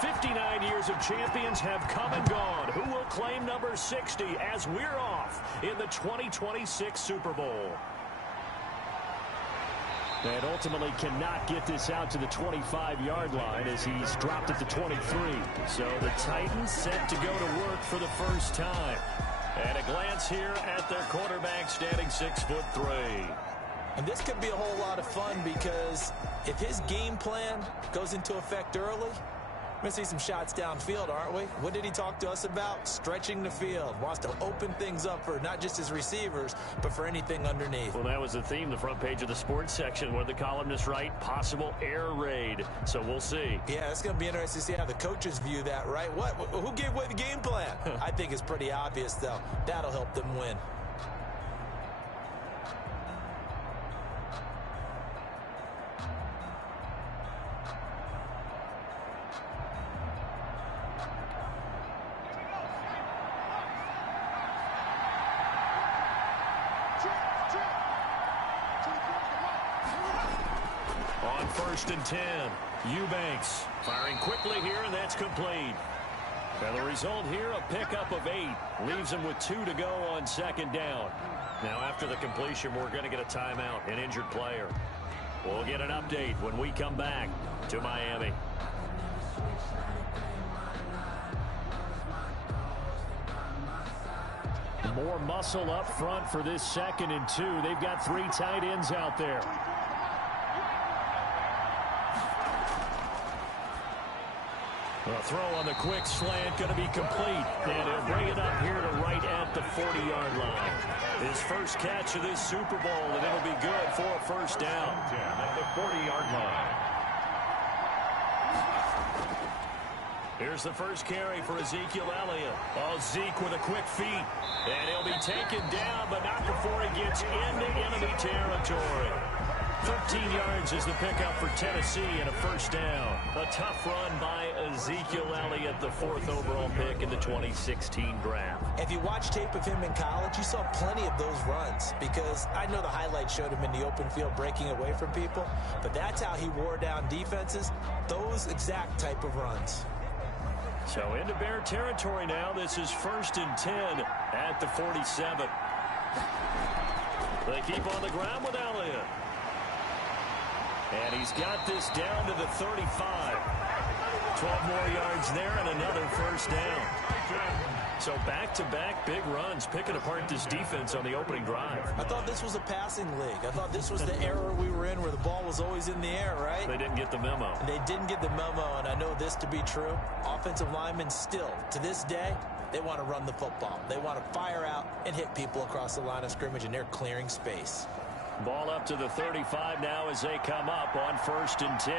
59 years of champions have come and gone. Who will claim number 60 as we're off in the 2026 Super Bowl? And ultimately cannot get this out to the 25-yard line as he's dropped at the 23. So the Titans set to go to work for the first time. And a glance here at their quarterback standing 6'3". And this could be a whole lot of fun because if his game plan goes into effect early, we're going to see some shots downfield, aren't we? What did he talk to us about? Stretching the field. Wants to open things up for not just his receivers, but for anything underneath. Well, that was the theme, the front page of the sports section, where the columnists write possible air raid. So we'll see. Yeah, it's going to be interesting to see how the coaches view that, right? Who gave away the game plan? I think it's pretty obvious, though. That'll help them win. On 1st and 10, Eubanks firing quickly here, and that's complete. And the result here, a pickup of 8. Leaves him with 2 to go on 2nd down. Now, after the completion, we're going to get a timeout, an injured player. We'll get an update when we come back to Miami. More muscle up front for this 2nd and 2. They've got 3 tight ends out there. A throw on the quick slant going to be complete. And he'll bring it up here to right at the 40-yard line. His first catch of this Super Bowl, and it'll be good for a first down. At the 40-yard line. Here's the first carry for Ezekiel Elliott. Oh, Zeke with a quick feet. And he'll be taken down, but not before he gets into enemy territory. 13 yards is the pickup for Tennessee and a first down. A tough run by Ezekiel Elliott, the 4th overall pick in the 2016 draft. If you watch tape of him in college, you saw plenty of those runs because I know the highlights showed him in the open field breaking away from people, but that's how he wore down defenses, those exact type of runs. So into Bear territory now. This is 1st and 10 at the 47. They keep on the ground with Elliott. And he's got this down to the 35. 12 more yards there and another first down. So back-to-back big runs, picking apart this defense on the opening drive. I thought this was a passing league. I thought this was the era we were in where the ball was always in the air, right? They didn't get the memo. And they didn't get the memo, and I know this to be true. Offensive linemen still, to this day, they want to run the football. They want to fire out and hit people across the line of scrimmage, and they're clearing space. Ball up to the 35 now as they come up on 1st and 10.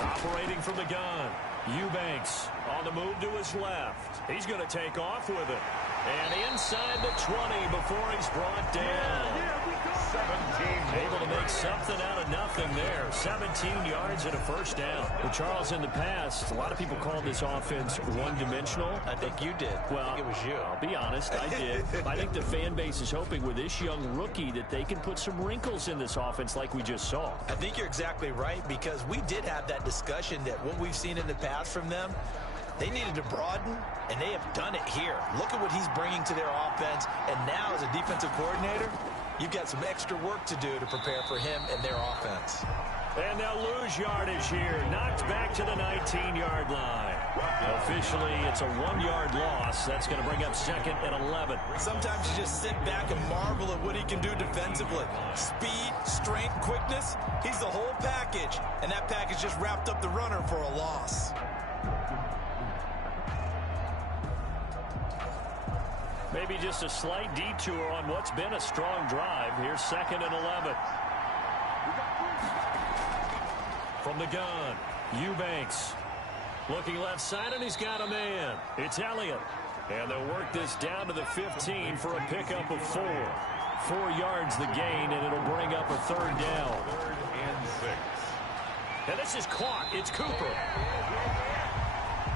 Operating from the gun. Eubanks on the move to his left. He's going to take off with it. And inside the 20 before he's brought down. 17. Able to make something out of nothing there. 17 yards and a first down. Well, Charles, in the past, a lot of people called this offense one-dimensional. I think you did. Well, I think it was you. I'll be honest, I did. I think the fan base is hoping with this young rookie that they can put some wrinkles in this offense like we just saw. I think you're exactly right because we did have that discussion that what we've seen in the past from them, they needed to broaden, and they have done it here. Look at what he's bringing to their offense, and now as a defensive coordinator, you've got some extra work to do to prepare for him and their offense. And they'll lose yardage here. Knocked back to the 19-yard line. Officially, it's a 1-yard loss. That's going to bring up 2nd and 11. Sometimes you just sit back and marvel at what he can do defensively. Speed, strength, quickness, he's the whole package. And that package just wrapped up the runner for a loss. Maybe just a slight detour on what's been a strong drive. Here's 2nd and 11. From the gun, Eubanks. Looking left side, and he's got a man. It's Elliott. And they'll work this down to the 15 for a pickup of 4. 4 yards the gain, and it'll bring up a 3rd down. 3rd and 6. And this is caught. It's Cooper.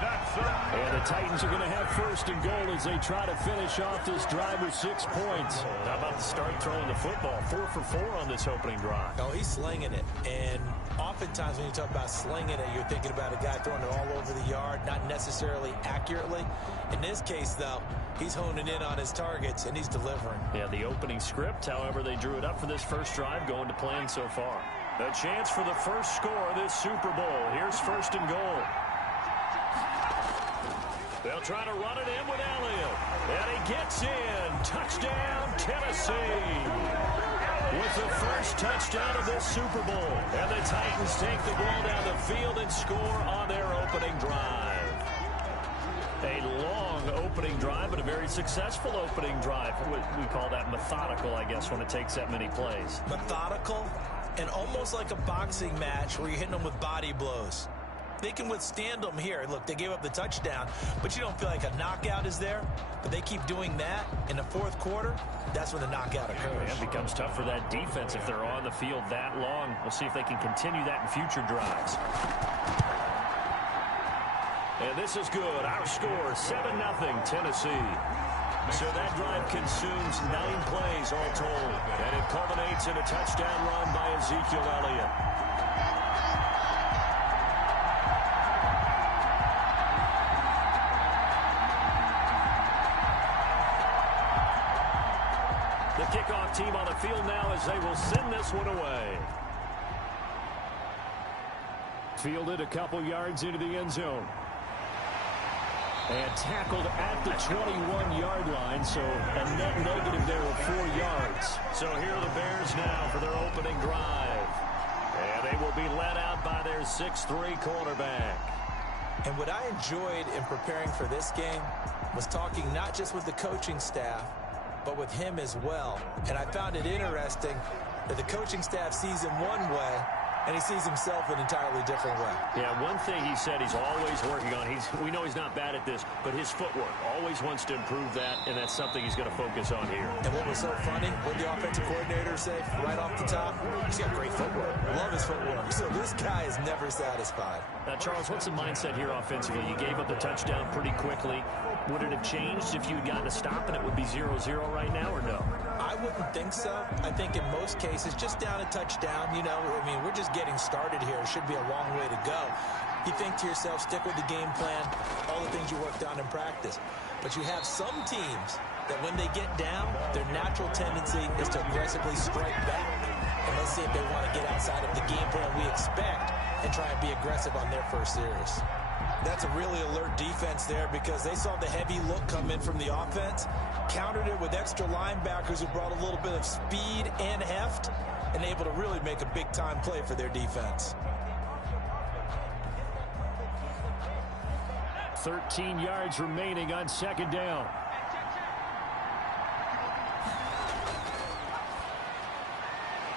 That's 30. And the Titans are going to have first and goal as they try to finish off this drive with 6 points. How about the start throwing the football? 4 for 4 on this opening drive. Oh, he's slinging it. And oftentimes when you talk about slinging it, you're thinking about a guy throwing it all over the yard, not necessarily accurately. In this case, though, he's honing in on his targets, and he's delivering. Yeah, the opening script, however, they drew it up for this first drive, going to plan so far. A chance for the first score of this Super Bowl. Here's first and goal. They'll try to run it in with Elliott. And he gets in. Touchdown, Tennessee. With the first touchdown of this Super Bowl. And the Titans take the ball down the field and score on their opening drive. A long opening drive, but a very successful opening drive. We call that methodical, I guess, when it takes that many plays. Methodical and almost like a boxing match where you're hitting them with body blows. They can withstand them here. Look, they gave up the touchdown, but you don't feel like a knockout is there. But they keep doing that in the fourth quarter. That's when the knockout occurs. It becomes tough for that defense if they're on the field that long. We'll see if they can continue that in future drives. And this is good. Our score, 7-0 Tennessee. So that drive consumes 9 plays all told. And it culminates in a touchdown run by Ezekiel Elliott. The kickoff team on the field now as they will send this one away. Fielded a couple yards into the end zone. And tackled at the 21-yard line, so a net negative there of 4 yards. So here are the Bears now for their opening drive. And they will be led out by their 6'3" quarterback. And what I enjoyed in preparing for this game was talking not just with the coaching staff, but with him as well. And I found it interesting that the coaching staff sees him one way, and he sees himself an entirely different way. Yeah, one thing he said he's always working on. We know he's not bad at this, but his footwork, always wants to improve that, and that's something he's going to focus on here. And what was so funny, what the offensive coordinator said right off the top, he's got great footwork. Love his footwork. So this guy is never satisfied. Now, Charles, what's the mindset here offensively? You gave up the touchdown pretty quickly. Would it have changed if you had gotten a stop and it would be 0-0 right now, or no? I wouldn't think so. I think in most cases, just down a touchdown, you know, I mean, we're just getting started here. It should be a long way to go. You think to yourself, stick with the game plan, all the things you worked on in practice. But you have some teams that when they get down, their natural tendency is to aggressively strike back. And let's see if they want to get outside of the game plan we expect and try and be aggressive on their first series. That's a really alert defense there because they saw the heavy look come in from the offense, countered it with extra linebackers who brought a little bit of speed and heft, and able to really make a big-time play for their defense. 13 yards remaining on second down.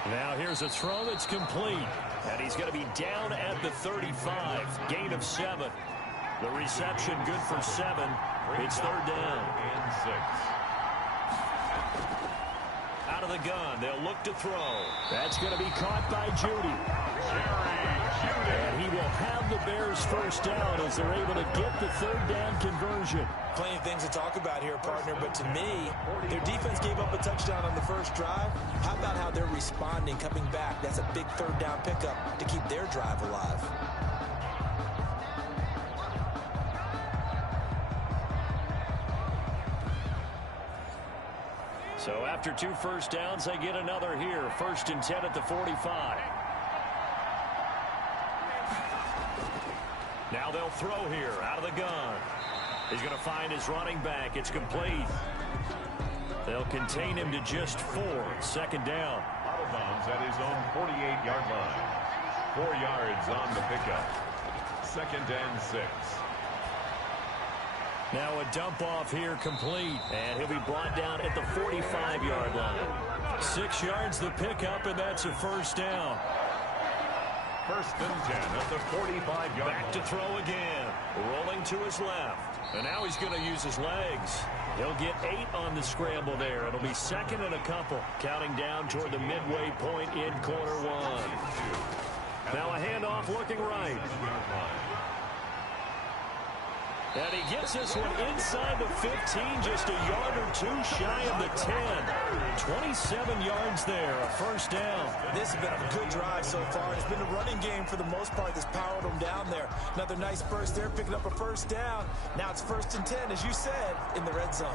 Now here's a throw that's complete. And he's going to be down at the 35. Gain of 7. The reception good for 7. It's third down. And 6. Out of the gun. They'll look to throw. That's going to be caught by Judy. And he will have the Bears first down as they're able to get the third down conversion. Plenty of things to talk about here, partner, but to me, their defense gave up a touchdown on the first drive. How about how they're responding, coming back? That's a big third down pickup to keep their drive alive. So after 2 first downs, they get another here. 1st and 10 at the 45. Now they'll throw here out of the gun. He's going to find his running back. It's complete. They'll contain him to just 4. Second down. Out of bounds at his own 48-yard line. 4 yards on the pickup. 2nd and 6. Now a dump off here complete. And he'll be brought down at the 45-yard line. 6 yards the pickup, and that's a first down. 1st and 10 at the 45-yard line. Back to throw again. Rolling to his left. And now he's going to use his legs. He'll get 8 on the scramble there. It'll be 2nd and a couple. Counting down toward the midway point in quarter 1. Now a handoff looking right. And he gets this one inside the 15, just a yard or two shy of the 10. 27 yards there, a first down. This has been a good drive so far. It's been a running game for the most part that's powered them down there. Another nice burst there, picking up a first down. Now it's 1st and 10, as you said, in the red zone.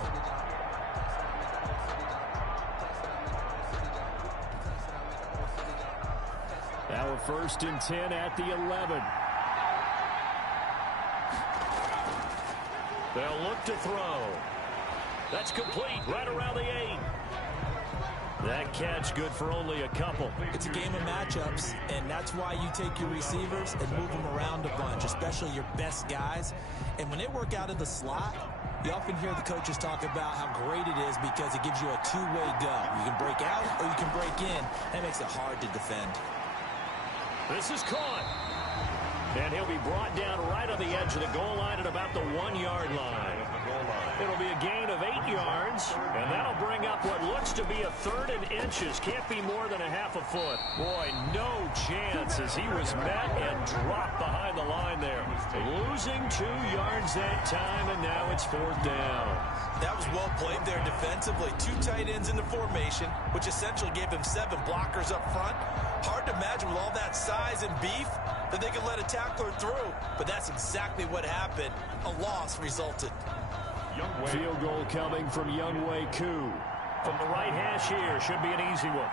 Now a 1st and 10 at the 11. They'll look to throw. That's complete right around the 8. That catch good for only a couple. It's a game of matchups, and that's why you take your receivers and move them around a bunch, especially your best guys. And when they work out of the slot, you often hear the coaches talk about how great it is because it gives you a two-way go. You can break out or you can break in. That makes it hard to defend. This is caught. And he'll be brought down right on the edge of the goal line at about the 1-yard line. It'll be a gain of 8 yards, and that'll bring up what looks to be a 3rd and inches. Can't be more than a half a foot. Boy, no chance as he was met and dropped behind the line there. Losing 2 yards that time, and now it's 4th down. That was well played there defensively. 2 tight ends in the formation, which essentially gave him 7 blockers up front. Hard to imagine with all that size and beef that they could let a tackler through. But that's exactly what happened. A loss resulted. Field goal coming from Younghoe Koo. From the right hash here. Should be an easy one.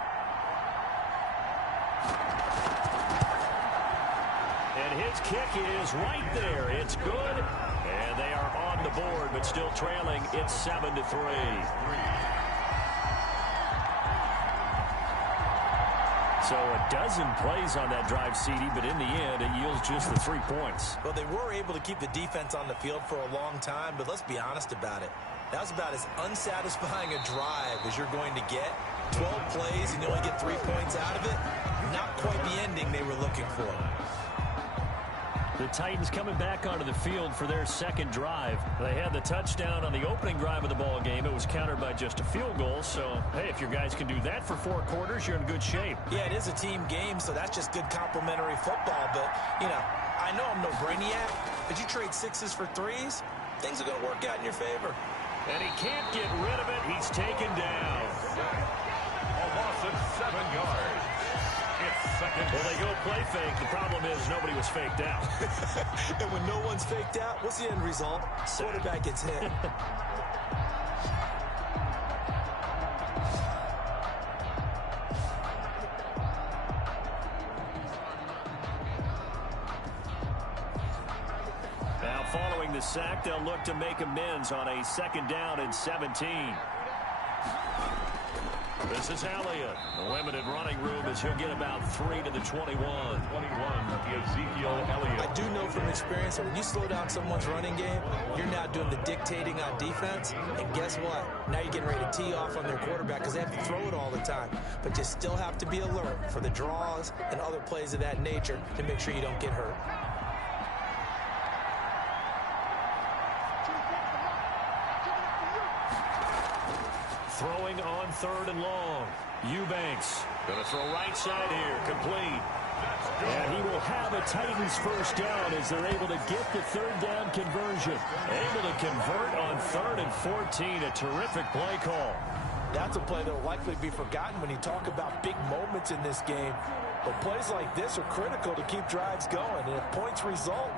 And his kick is right there. It's good. And they are on the board, but still trailing. It's 7-3. So a dozen plays on that drive, CD, but in the end, it yields just the 3 points. Well, they were able to keep the defense on the field for a long time, but let's be honest about it. That was about as unsatisfying a drive as you're going to get. 12 plays and you only get 3 points out of it. Not quite the ending they were looking for. The Titans coming back onto the field for their second drive. They had the touchdown on the opening drive of the ball game. It was countered by just a field goal. So, hey, if your guys can do that for 4 quarters, you're in good shape. Yeah, it is a team game, so that's just good complimentary football. But, you know, I know I'm no brainiac, but you trade 6s for 3s, things are going to work out in your favor. And he can't get rid of it. He's taken down. A loss of 7 yards. It's 2nd. Well, they go play fake. The problem is nobody was faked out. And when no one's faked out, what's the end result? Quarterback gets hit. Now, following the sack, they'll look to make amends on a 2nd down and 17. This is Elliott. Limited running room as he'll get about 3 to the 21. 21, Ezekiel Elliott. I do know from experience that when you slow down someone's running game, you're now doing the dictating on defense. And guess what? Now you're getting ready to tee off on their quarterback because they have to throw it all the time. But you still have to be alert for the draws and other plays of that nature to make sure you don't get hurt. Throwing on 3rd and long. Eubanks going to throw right side here. Complete. And he will have a Titans first down as they're able to get the 3rd down conversion. Able to convert on 3rd and 14. A terrific play call. That's a play that will likely be forgotten when you talk about big moments in this game. But plays like this are critical to keep drives going. And if points result,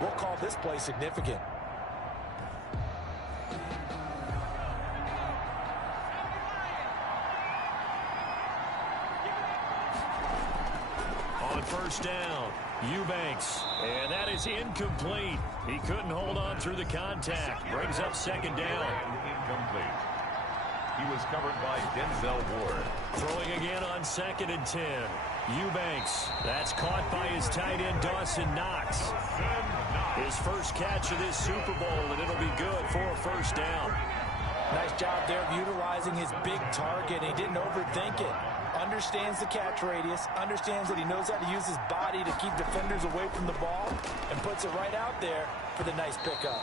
we'll call this play significant. First down, Eubanks, and that is incomplete. He couldn't hold on through the contact. Brings up 2nd down. Incomplete. He was covered by Denzel Ward. Throwing again on 2nd and 10. Eubanks, that's caught by his tight end, Dawson Knox. His first catch of this Super Bowl, and it'll be good for a first down. Nice job there of utilizing his big target. He didn't overthink it. Understands the catch radius, understands that he knows how to use his body to keep defenders away from the ball, and puts it right out there for the nice pickup.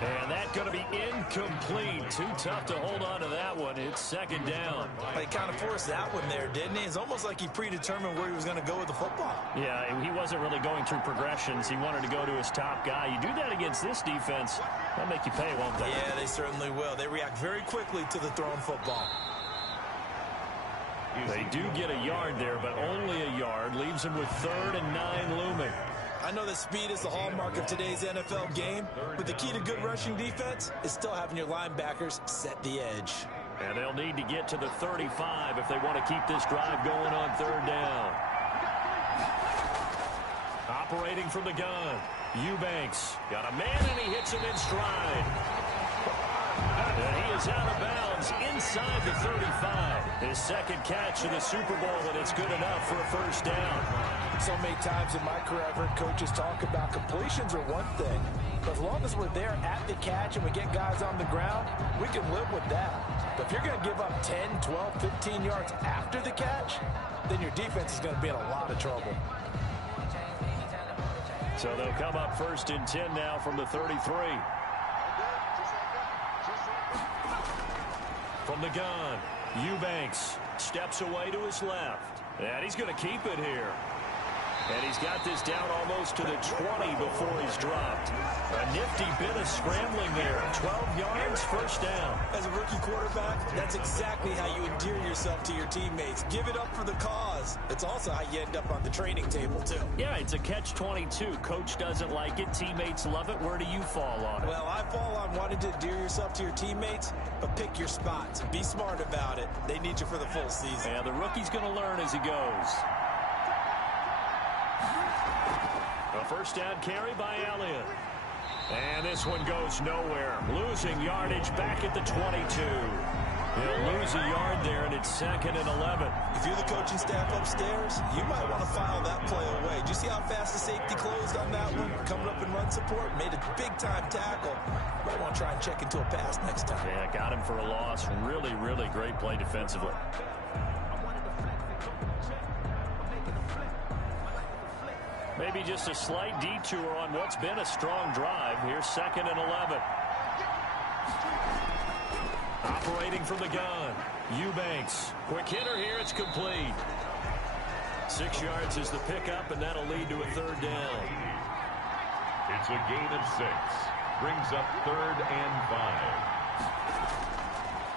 And that's going to be incomplete. Too tough to hold on to that one. It's second down. He kind of forced that one there, didn't he? It's almost like he predetermined where he was going to go with the football. Yeah, he wasn't really going through progressions. He wanted to go to his top guy. You do that against this defense, that'll make you pay, won't they? Yeah, they certainly will. They react very quickly to the thrown football. They do get a yard there, but only a yard. Leaves them with 3rd and 9 looming. I know that speed is the hallmark of today's NFL game, but the key to good rushing defense is still having your linebackers set the edge. And they'll need to get to the 35 if they want to keep this drive going on 3rd down. Operating from the gun, Eubanks got a man, and he hits him in stride. And he is out of bounds inside the 35. His second catch of the Super Bowl, and it's good enough for a 1st down. So many times in my career, I've heard coaches talk about completions are one thing. But as long as we're there at the catch and we get guys on the ground, we can live with that. But if you're going to give up 10, 12, 15 yards after the catch, then your defense is going to be in a lot of trouble. So they'll come up 1st and 10 now from the 33. From the gun, Eubanks steps away to his left. And he's going to keep it here. And he's got this down almost to the 20 before he's dropped. A nifty bit of scrambling there. 12 yards, 1st down. As a rookie quarterback, that's exactly how you endear yourself to your teammates. Give it up for the cause. It's also how you end up on the training table, too. Yeah, it's a catch-22. Coach doesn't like it. Teammates love it. Where do you fall on it? Well, I fall on wanting to endear yourself to your teammates, but pick your spots. Be smart about it. They need you for the full season. Yeah, the rookie's going to learn as he goes. A 1st down carry by Elliott. And this one goes nowhere. Losing yardage back at the 22. He'll lose a yard there, and it's 2nd and 11. If you're the coaching staff upstairs, you might want to file that play away. Do you see how fast the safety closed on that one? Coming up in run support, made a big-time tackle. Might want to try and check into a pass next time. Yeah, got him for a loss. Really, really great play defensively. Maybe just a slight detour on what's been a strong drive. Here's 2nd and 11. Operating from the gun, Eubanks. Quick hitter here, it's complete. 6 yards is the pickup, and that'll lead to a 3rd down. It's a gain of 6. Brings up 3rd and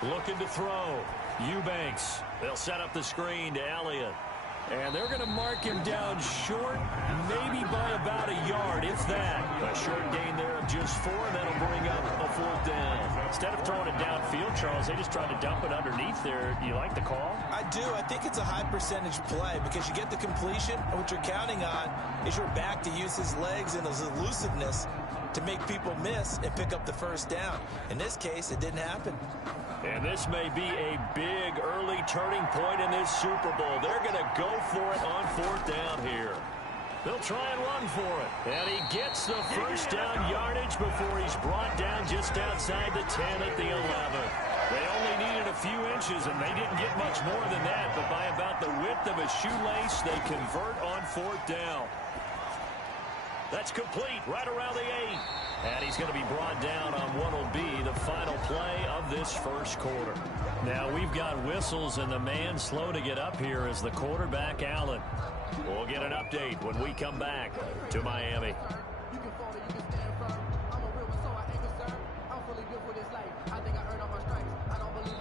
5. Looking to throw. Eubanks. They'll set up the screen to Elliott. And they're going to mark him down short, maybe by about a yard, if that. A short gain there of just 4, and that'll bring up a 4th down. Instead of throwing it downfield, Charles, they just tried to dump it underneath there. You like the call? I do. I think it's a high-percentage play because you get the completion, and what you're counting on is your back to use his legs and his elusiveness to make people miss and pick up the 1st down. In this case, it didn't happen. And this may be a big early turning point in this Super Bowl. They're going to go for it on 4th down here. They'll try and run for it. And he gets the 1st down yardage before he's brought down just outside the 10 at the 11. They only needed a few inches, and they didn't get much more than that. But by about the width of a shoelace, they convert on 4th down. That's complete right around the 8. And he's going to be brought down on what will be the final play of this 1st quarter. Now we've got whistles, and the man slow to get up here is the quarterback, Allen. We'll get an update when we come back to Miami.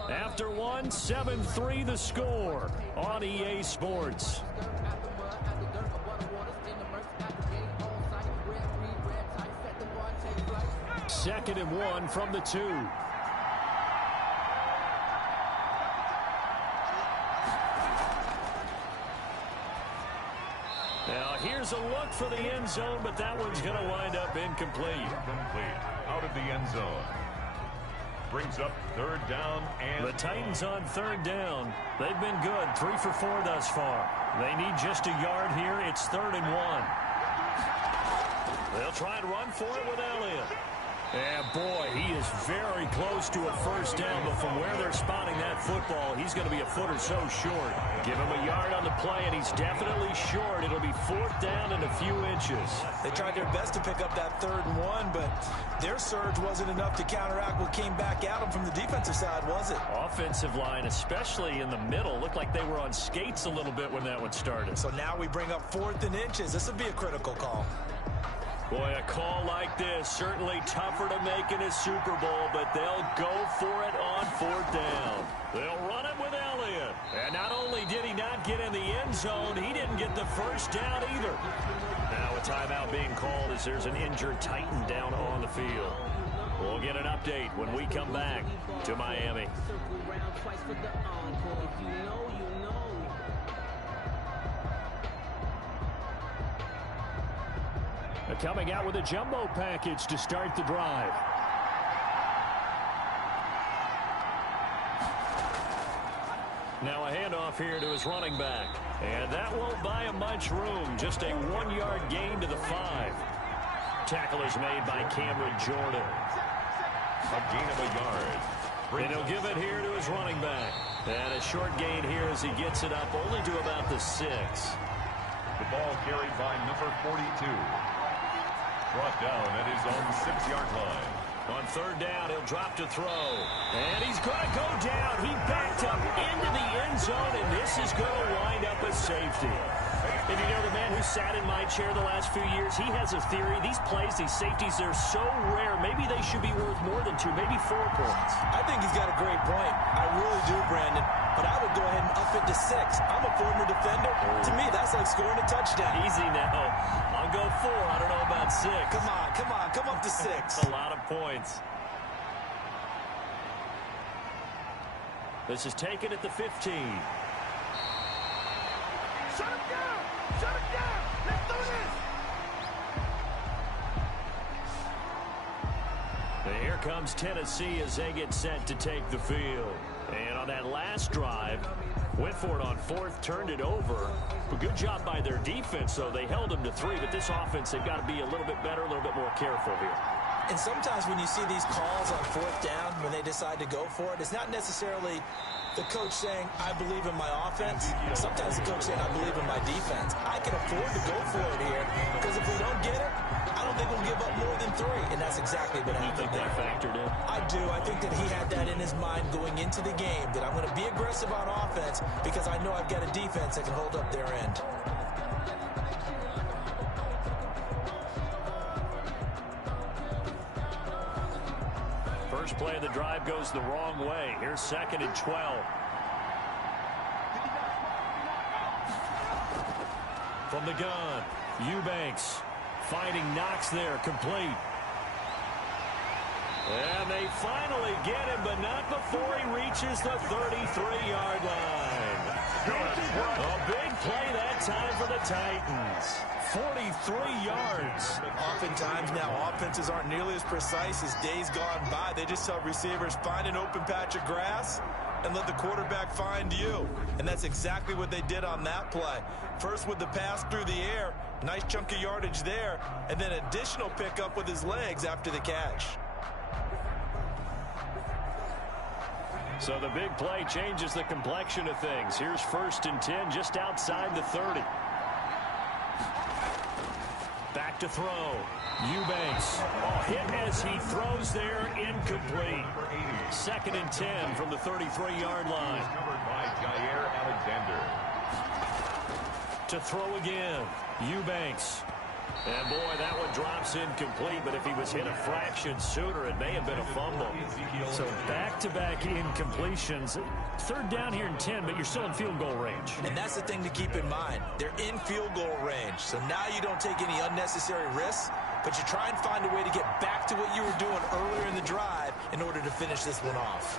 After one, 7-3 the score on EA Sports. 2nd and 1 from the 2. Now here's a look for the end zone, but that one's going to wind up incomplete. Out of the end zone. Brings up 3rd down and the Titans on 3rd down. They've been good, 3 for 4 thus far. They need just a yard here. It's 3rd and 1. They'll try and run for it with Elliott. And boy, he is very close to a 1st down, but from where they're spotting that football, he's going to be a foot or so short. Give him a yard on the play, and he's definitely short. It'll be 4th down and a few inches. They tried their best to pick up that 3rd and 1, but their surge wasn't enough to counteract what came back at them from the defensive side, was it? Offensive line, especially in the middle, looked like they were on skates a little bit when that one started. So now we bring up 4th and inches. This would be a critical call. Boy, a call like this, certainly tougher to make in a Super Bowl, but they'll go for it on 4th down. They'll run it with Elliott. And not only did he not get in the end zone, he didn't get the first down either. Now a timeout being called as there's an injured Titan down on the field. We'll get an update when we come back to Miami. Coming out with a jumbo package to start the drive. Now a handoff here to his running back. And that won't buy him much room. Just a 1-yard gain to the 5. Tackle is made by Cameron Jordan. A gain of a yard. And he'll give it here to his running back. And a short gain here as he gets it up only to about the 6. The ball carried by number 42. Brought down at his own 6-yard line. On 3rd down, he'll drop to throw. And he's going to go down. He backed up into the end zone, and this is going to wind up a safety. And you know, the man who sat in my chair the last few years, he has a theory. These plays, these safeties, they're so rare. Maybe they should be worth more than 2, maybe 4 points. I think he's got a great point. I really do, Brandon. But I would go ahead and up it to 6. I'm a former defender. To me, that's like scoring a touchdown. Easy now. I'll go 4. I don't know about 6. Come up to 6. That's a lot of points. This is taken at the 15. Shut him down! Shut him down! Let's do this! And here comes Tennessee as they get set to take the field. And on that last drive, went for it on 4th, turned it over. A good job by their defense, though. They held them to 3, but this offense, they've got to be a little bit better, a little bit more careful here. And sometimes when you see these calls on 4th down, when they decide to go for it, it's not necessarily the coach saying, I believe in my offense. Sometimes the coach saying, I believe in my defense. I can afford to go for it here, because if we don't get it, I don't think we'll give up more than 3. And that's exactly what happened. You think that factored in? I do. I think that he had that in his mind going into the game, that I'm going to be aggressive on offense because I know I've got a defense that can hold up their end. First play of the drive goes the wrong way. Here's 2nd and 12. From the gun, Eubanks finding Knox there, complete. And they finally get him, but not before he reaches the 33-yard line. A big play that time for the Titans. 43 yards. Oftentimes now offenses aren't nearly as precise as days gone by. They just tell receivers, find an open patch of grass and let the quarterback find you. And that's exactly what they did on that play. First with the pass through the air, nice chunk of yardage there, and then additional pickup with his legs after the catch. So the big play changes the complexion of things. Here's 1st and 10 just outside the 30. Back to throw. Eubanks. Hit as he throws there, incomplete. 2nd and 10 from the 33-yard line. Covered by Jair Alexander. To throw again. Eubanks. And boy, that one drops incomplete, but if he was hit a fraction sooner, it may have been a fumble. So back-to-back incompletions. 3rd down here and 10, but you're still in field goal range. And that's the thing to keep in mind. They're in field goal range. So now you don't take any unnecessary risks, but you try and find a way to get back to what you were doing earlier in the drive in order to finish this one off.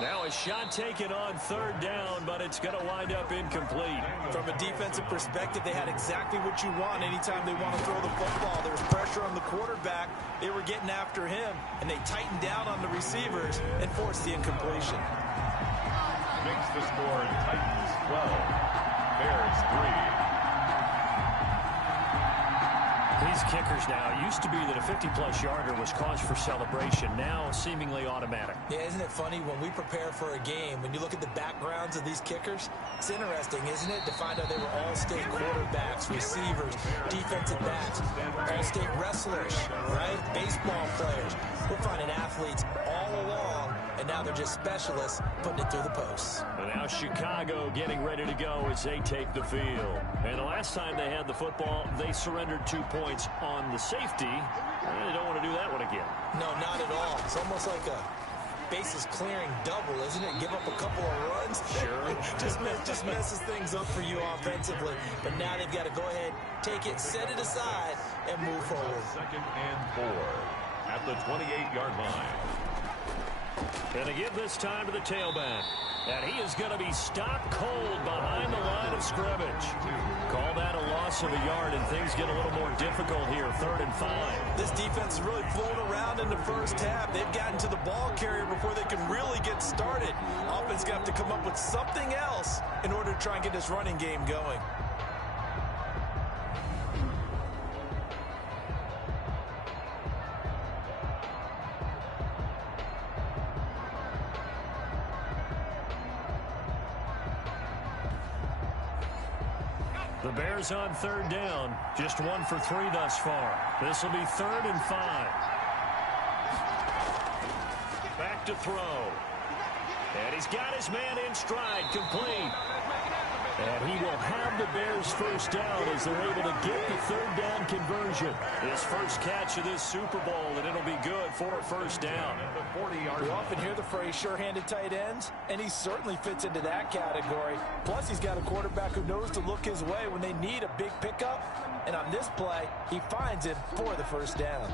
Now a shot taken on 3rd down, but it's going to wind up incomplete. From a defensive perspective, they had exactly what you want anytime they want to throw the football. There was pressure on the quarterback. They were getting after him, and they tightened down on the receivers and forced the incompletion. Makes the score Titans 12, Bears 3. These kickers now, it used to be that a 50-plus yarder was cause for celebration. Now seemingly automatic. Yeah, isn't it funny when we prepare for a game, when you look at the backgrounds of these kickers, it's interesting, isn't it, to find out they were all-state quarterbacks, receivers, defensive backs, all-state wrestlers, right? Baseball athletes all along, and now they're just specialists putting it through the posts. And now Chicago getting ready to go as they take the field. And the last time they had the football, they surrendered 2 points on the safety. They don't want to do that one again. No, not at all. It's almost like a bases clearing double, isn't it? Give up a couple of runs. Sure. just messes things up for you offensively. But now they've got to go ahead, take it, set it aside, and move forward. 2nd and 4 at the 28-yard line. And to give this time to the tailback. And he is going to be stopped cold behind the line of scrimmage. Call that a loss of a yard, and things get a little more difficult here, 3rd and 5. This defense has really flown around in the first half. They've gotten to the ball carrier before they can really get started. Offense going to have to come up with something else in order to try and get this running game going. The Bears on 3rd down. Just 1 for 3 thus far. This will be 3rd and 5. Back to throw. And he's got his man in stride, complete. And he will have the Bears first down as they're able to get the 3rd down conversion. His first catch of this Super Bowl, and it'll be good for a first down. We often hear the phrase sure-handed tight ends, and he certainly fits into that category. Plus, he's got a quarterback who knows to look his way when they need a big pickup. And on this play, he finds him for the first down.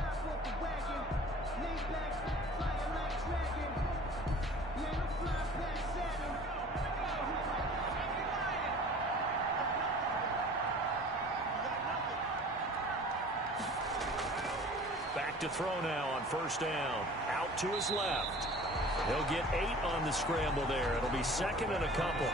Back to throw now on 1st down. Out to his left. He'll get 8 on the scramble there. It'll be 2nd and a couple.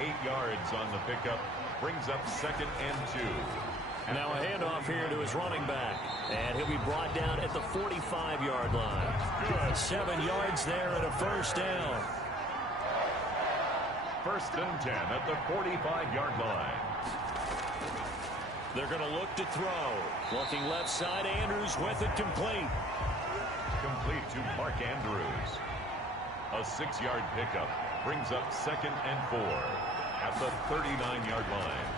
8 yards on the pickup. Brings up 2nd and 2. Now a handoff here to his running back. And he'll be brought down at the 45-yard line. 7 yards there and a first down. 1st and 10 at the 45-yard line. They're going to look to throw. Looking left side, Andrews with it complete. Complete to Mark Andrews. A 6-yard pickup brings up 2nd and 4 at the 39-yard line.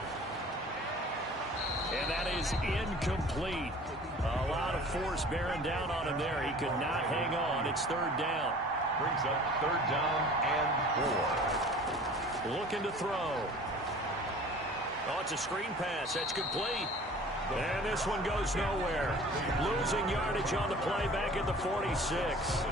And that is incomplete. A lot of force bearing down on him there. He could not hang on. It's 3rd down. Brings up 3rd down and 4. Looking to throw. Oh, it's a screen pass. That's complete. And this one goes nowhere. Losing yardage on the play back at the 46.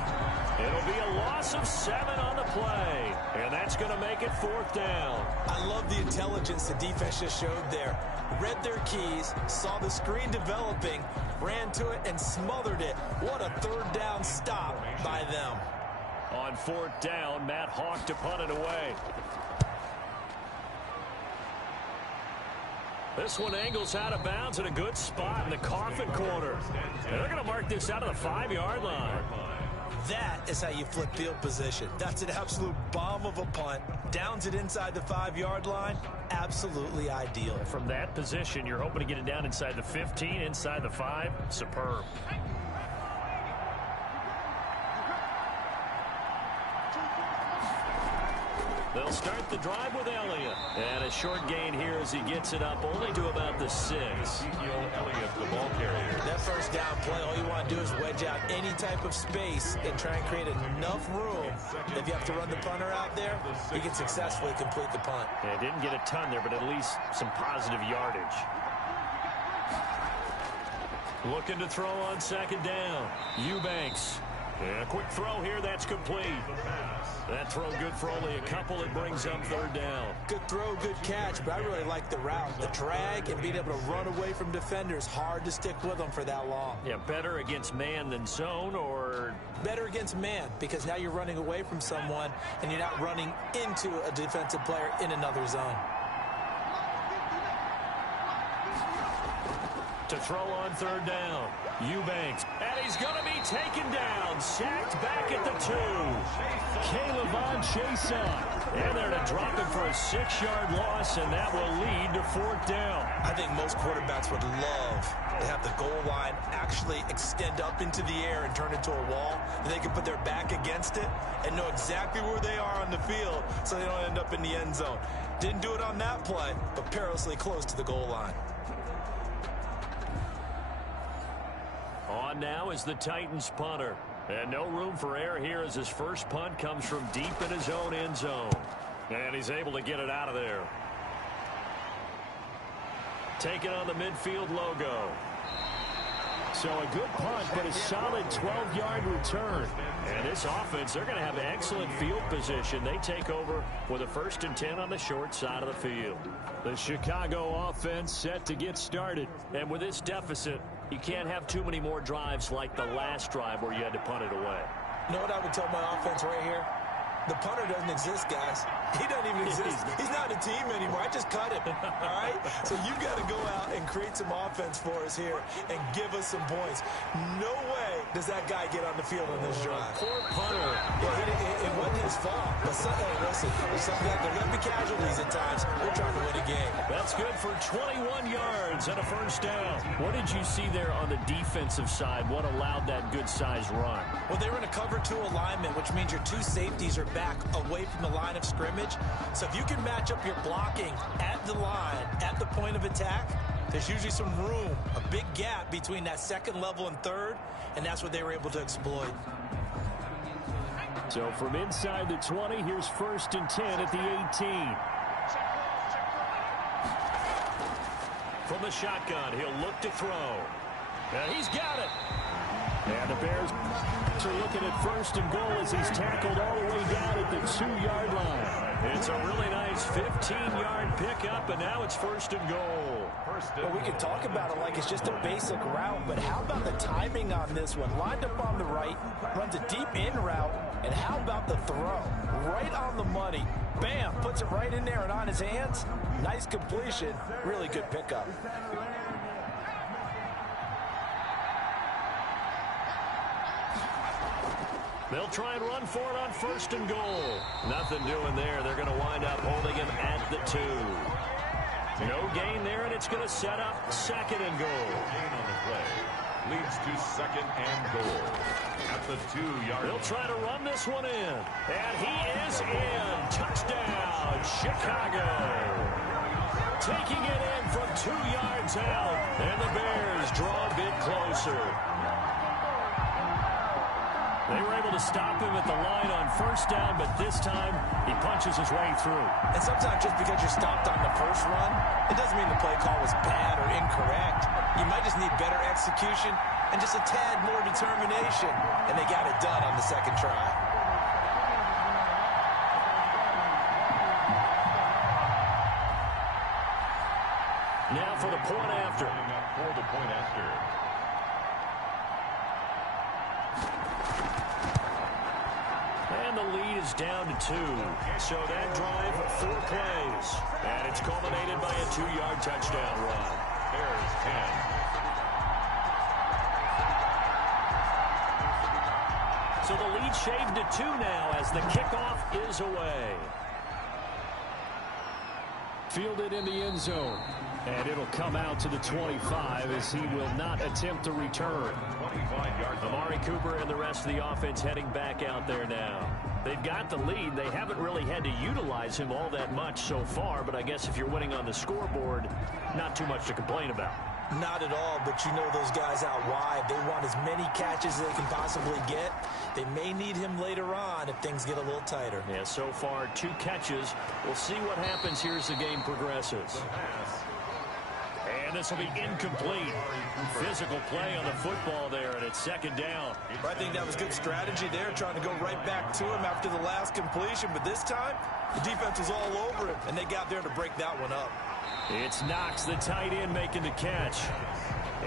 It'll be a loss of 7 on the play. And that's going to make it 4th down. I love the intelligence the defense just showed there. Read their keys, saw the screen developing, ran to it, and smothered it. What a 3rd down stop by them. On 4th down, Matt Hawk to punt it away. This one angles out of bounds in a good spot in the coffin corner. And they're going to mark this out of the 5-yard line. That is how you flip field position. That's an absolute bomb of a punt. Downs it inside the 5-yard line. Absolutely ideal. From that position, you're hoping to get it down inside the 15, inside the 5. Superb. They'll start the drive with Elliott. And a short gain here as he gets it up only to about the 6. Elliott, the ball carrier. That first down play, all you want to do is wedge out any type of space and try and create enough room. If you have to run the punter out there, you can successfully complete the punt. Yeah, didn't get a ton there, but at least some positive yardage. Looking to throw on 2nd down. Eubanks. And a quick throw here, that's complete. That throw good for only a couple. It brings up 3rd down. Good throw, good catch, but I really like the route. The drag and being able to run away from defenders. Hard to stick with them for that long. Yeah, better against man than zone, or? Better against man, because now you're running away from someone and you're not running into a defensive player in another zone. to throw on third down. Eubanks, and he's going to be taken down. Sacked back at the 2. Caleb Chason. And they're to drop him for a 6-yard loss, and that will lead to 4th down. I think most quarterbacks would love to have the goal line actually extend up into the air and turn into a wall. And they can put their back against it and know exactly where they are on the field so they don't end up in the end zone. Didn't do it on that play, but perilously close to the goal line. On now is the Titans punter. And no room for error here as his first punt comes from deep in his own end zone. And he's able to get it out of there. Taking on the midfield logo. So a good punt, but a solid 12-yard return. And this offense, they're going to have excellent field position. They take over with a 1st and 10 on the short side of the field. The Chicago offense set to get started. And with this deficit, you can't have too many more drives like the last drive where you had to punt it away. You know what I would tell my offense right here? The punter doesn't exist, guys. He doesn't even exist. He's not a team anymore. I just cut him, all right? So you got to go out and create some offense for us here and give us some points. No way does that guy get on the field on this drive. Poor punter. Yeah, it wasn't his fault. But hey, listen, there are going to be casualties at times. We're trying to win a game. That's good for 21 yards and a 1st down. What did you see there on the defensive side? What allowed that good-sized run? Well, they were in a cover 2 alignment, which means your 2 safeties are back away from the line of scrimmage. So if you can match up your blocking at the line, at the point of attack, there's usually some room, a big gap between that 2nd level and 3rd, and that's what they were able to exploit. So from inside the 20, here's 1st and 10 at the 18. From the shotgun, he'll look to throw. And he's got it. And the Bears are looking at 1st and goal as he's tackled all the way down at the 2-yard line. It's a really nice 15-yard pickup, and now it's 1st and goal. Well, we can talk about it like it's just a basic route, but how about the timing on this one? Lined up on the right, runs a deep in route, and how about the throw? Right on the money. Bam, puts it right in there and on his hands. Nice completion, really good pickup. They'll try and run for it on 1st and goal. Nothing doing there. They're going to wind up holding him at the 2. No gain there, and it's going to set up 2nd and goal. Gain on the play leads to 2nd and goal at the 2-yard line. They'll try to run this one in. And he is in. Touchdown, Chicago. Taking it in from 2 yards out. And the Bears draw a bit closer. They were able to stop him at the line on 1st down, but this time he punches his way through. And sometimes just because you're stopped on the first run, it doesn't mean the play call was bad or incorrect. You might just need better execution and just a tad more determination. And they got it done on the 2nd try. Now for the point after. For the point after. And the lead is down to 2. So that drive, 4 plays. And it's culminated by a 2-yard touchdown run. Bears 10. So the lead shaved to 2 now as the kickoff is away. Fielded in the end zone. And it'll come out to the 25 as he will not attempt to return. 25 yards. Amari Cooper and the rest of the offense heading back out there now. They've got the lead. They haven't really had to utilize him all that much so far, but I guess if you're winning on the scoreboard, not too much to complain about. Not at all, but you know those guys out wide. They want as many catches as they can possibly get. They may need him later on if things get a little tighter. Yeah, so far 2 catches. We'll see what happens here as the game progresses. And this will be incomplete. Physical play on the football there, and it's 2nd down. I think that was good strategy there, trying to go right back to him after the last completion. But this time, the defense was all over him, and they got there to break that one up. It's Knox, the tight end, making the catch.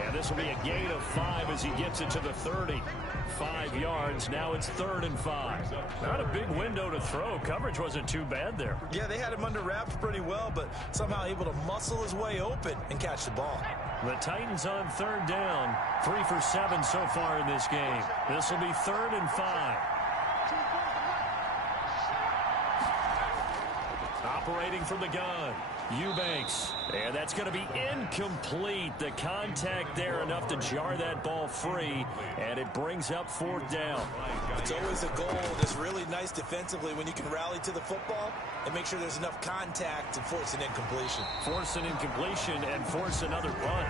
And this will be a gain of 5 as he gets it to the 30. 5 yards. Now it's 3rd and 5. Not a big window to throw. Coverage wasn't too bad there. Yeah, they had him under wraps pretty well, but somehow able to muscle his way open and catch the ball. The Titans on third down. 3 for 7 so far in this game. This will be 3rd and 5. Operating from the gun, Eubanks. And that's going to be incomplete. The contact there enough to jar that ball free. And it brings up 4th down. It's always a goal that's really nice defensively when you can rally to the football and make sure there's enough contact to force an incompletion. Force an incompletion and force another punt.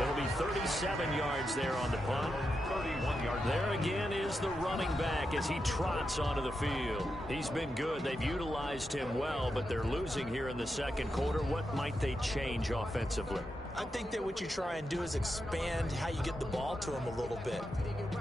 It'll be 37 yards there on the punt. 31 yards. There again is the running back as he trots onto the field. He's been good. They've utilized him well, but they're losing here in the second quarter. What might they change offensively? I think that what you try and do is expand how you get the ball to him a little bit.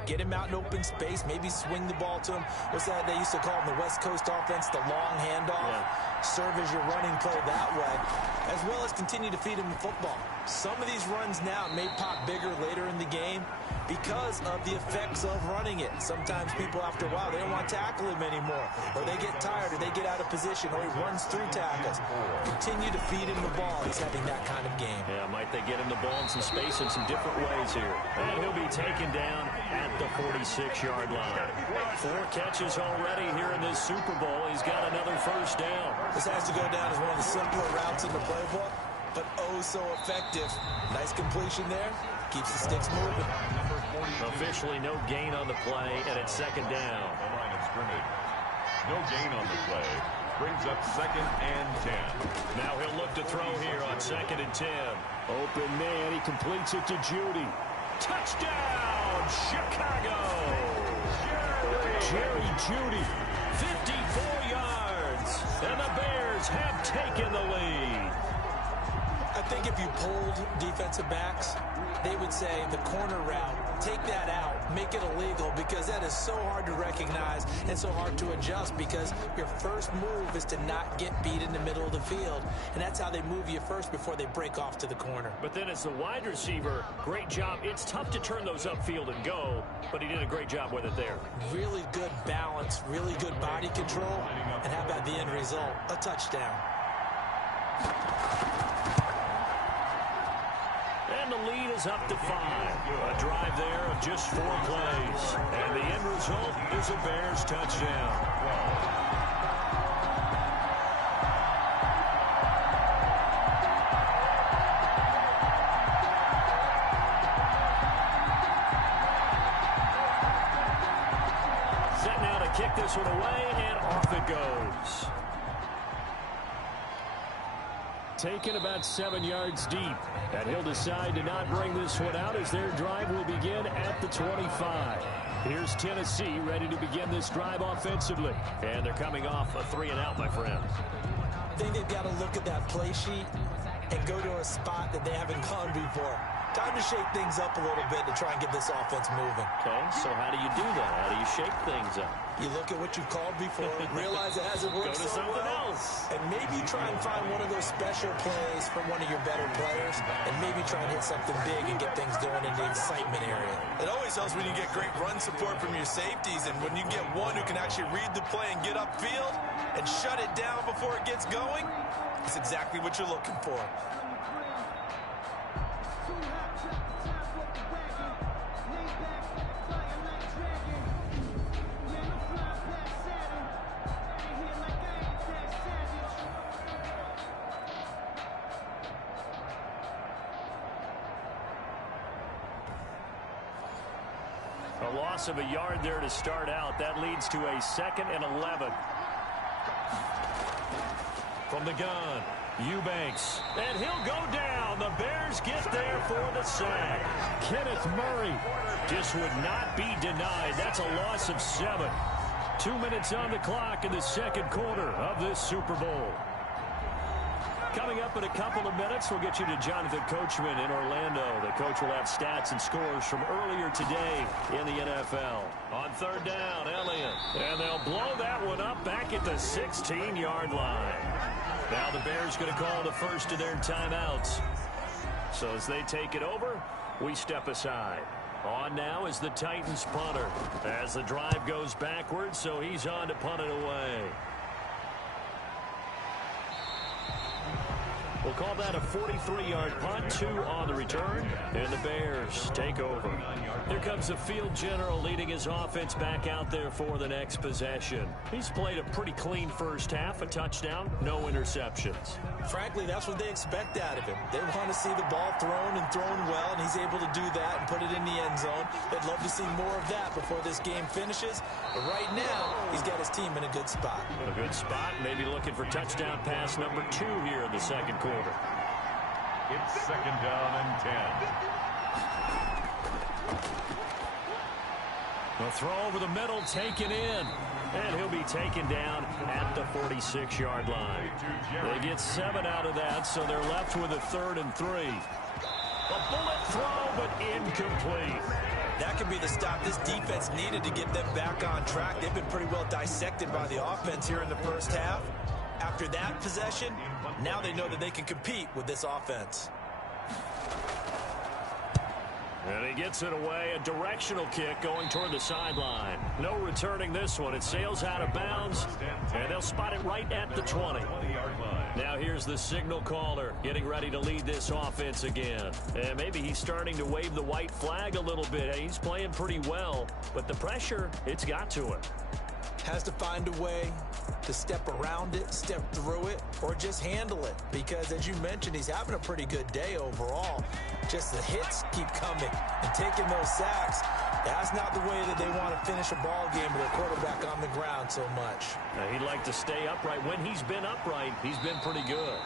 Get him out in open space, maybe swing the ball to him. What's that they used to call in the West Coast offense, the long handoff? Yeah. Serve as your running play that way, as well as continue to feed him the football. Some of these runs now may pop bigger later in the game because of the effects of running it. Sometimes people, after a while, they don't want to tackle him anymore, or they get tired, or they get out of position, or he runs through tackles. Continue to feed him the ball. He's having that kind of game. Yeah, might they get him the ball in some space in some different ways here. And he'll be taken down at the 46-yard line. 4 catches already here in this Super Bowl. He's got another 1st down. This has to go down as one of the simpler routes in the playbook, but oh so effective. Nice completion there. Keeps the sticks moving. Officially no gain on the play, and it's 2nd down. The line of scrimmage. No gain on the play. Brings up 2nd and 10. Now he'll look to throw here on 2nd and 10. Open man, he completes it to Judy. Touchdown, Chicago! Jerry Judy, 54 yards, and the Bears have taken the lead. I think if you pulled defensive backs, they would say the corner route, take that out, make it illegal, because that is so hard to recognize and so hard to adjust, because your first move is to not get beat in the middle of the field, and that's how they move you first before they break off to the corner. But then as the wide receiver, great job. It's tough to turn those upfield and go, but he did a great job with it there. Really good balance, really good body control, and how about the end result? A touchdown. And the lead is up to 5. A drive there of just 4 plays. And the end result is a Bears touchdown. Set now to kick this one away, and off it goes. Taken about 7 yards deep, and he'll decide to not bring this one out as their drive will begin at the 25. Here's Tennessee ready to begin this drive offensively, and they're coming off a 3-and-out, my friend. I think they've got to look at that play sheet and go to a spot that they haven't gone before. Time to shake things up a little bit to try and get this offense moving. Okay, so how do you do that? How do you shake things up? You look at what you've called before, realize it hasn't worked Go to so something well, else. and maybe try and find one of those special plays from one of your better players, and maybe try and hit something big and get things going in the excitement area. It always helps when you get great run support from your safeties, and when you get one who can actually read the play and get upfield and shut it down before it gets going, it's exactly what you're looking for. A loss of a yard there to start out. That leads to a 2nd and 11. From the gun, Eubanks. And he'll go down. The Bears get there for the sack. Kenneth Murray just would not be denied. That's a loss of 7. 2 minutes on the clock in the second quarter of this Super Bowl. Coming up in a couple of minutes, we'll get you to Jonathan Coachman in Orlando. The coach will have stats and scores from earlier today in the NFL. On 3rd down, Elliott. And they'll blow that one up back at the 16-yard line. Now the Bears going to call the first of their timeouts. So as they take it over, we step aside. On now is the Titans punter. As the drive goes backwards, so he's on to punt it away. We'll call that a 43-yard punt, 2 on the return, and the Bears take over. Here comes the field general leading his offense back out there for the next possession. He's played a pretty clean first half, a touchdown, no interceptions. Frankly, that's what they expect out of him. They want to see the ball thrown and thrown well, and he's able to do that and put it in the end zone. They'd love to see more of that before this game finishes. But right now, he's got his team in a good spot. A good spot, maybe looking for touchdown pass number 2 here in the second quarter. It's 2nd down and 10. A throw over the middle, taken in. And he'll be taken down at the 46-yard line. They get 7 out of that, so they're left with a 3rd and 3. A bullet throw, but incomplete. That could be the stop this defense needed to get them back on track. They've been pretty well dissected by the offense here in the first half. After that possession, now they know that they can compete with this offense. And he gets it away, a directional kick going toward the sideline. No returning this one. It sails out of bounds, and they'll spot it right at the 20. Now here's the signal caller getting ready to lead this offense again. And maybe he's starting to wave the white flag a little bit. He's playing pretty well, but the pressure, it's got to him. Has to find a way to step around it, step through it, or just handle it. Because, as you mentioned, he's having a pretty good day overall. Just the hits keep coming and taking those sacks. That's not the way that they want to finish a ball game with their quarterback on the ground so much. He'd like to stay upright. When he's been upright, he's been pretty good.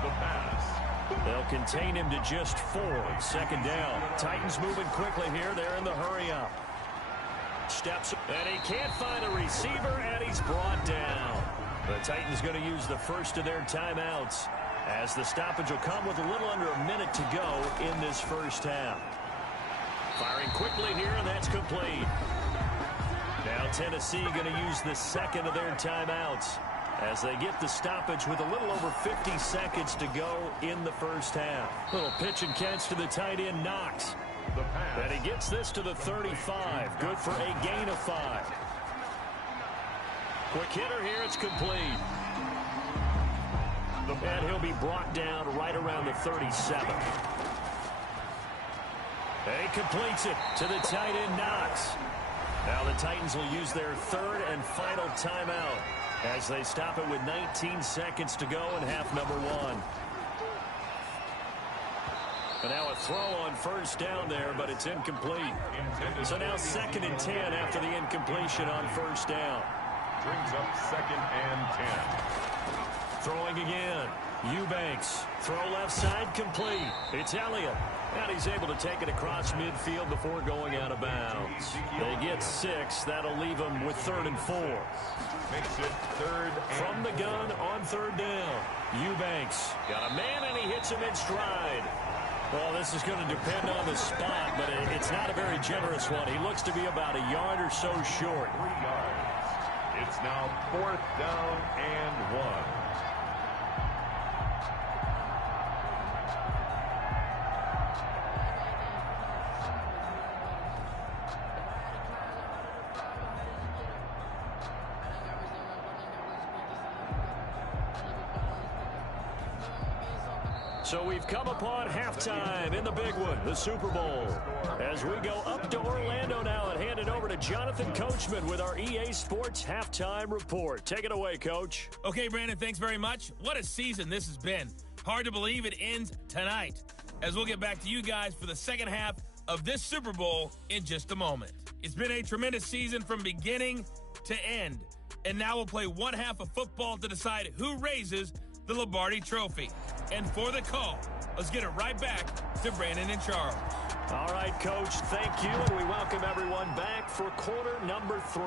The pass. They'll contain him to just 4. 2nd down. Titans moving quickly here. They're in the hurry-up. Steps, and he can't find a receiver, and he's brought down. The Titans going to use the first of their timeouts, as the stoppage will come with a little under a minute to go in this first half. Firing quickly here, and that's complete. Now Tennessee going to use the second of their timeouts as they get the stoppage with a little over 50 seconds to go in the first half. Little pitch and catch to the tight end, Knox. And he gets this to the 35. Good for a gain of 5. Quick hitter here. It's complete. And he'll be brought down right around the 37. And he completes it to the tight end, Knox. Now the Titans will use their 3rd and final timeout as they stop it with 19 seconds to go in half number 1. And now a throw on first down there, but it's incomplete. So now 2nd and 10 after the incompletion on first down. Brings up 2nd and 10. Throwing again. Eubanks. Throw left side, complete. It's Elliott. And he's able to take it across midfield before going out of bounds. They get 6. That'll leave them with 3rd and 4. Makes it 3rd and from the gun on 3rd down. Eubanks got a man, and he hits him in stride. Well, this is going to depend on the spot, but it's not a very generous one. He looks to be about a yard or so short. 3 yards. It's now 4th down and 1. So we've come upon halftime in the big one, the Super Bowl. As we go up to Orlando now and hand it over to Jonathan Coachman with our EA Sports Halftime Report. Take it away, Coach. Okay, Brandon, thanks very much. What a season this has been. Hard to believe it ends tonight, as we'll get back to you guys for the second half of this Super Bowl in just a moment. It's been a tremendous season from beginning to end, and now we'll play one half of football to decide who raises the Lombardi Trophy. And for the call, let's get it right back to Brandon and Charles. All right, Coach, thank you, and we welcome everyone back for quarter number 3.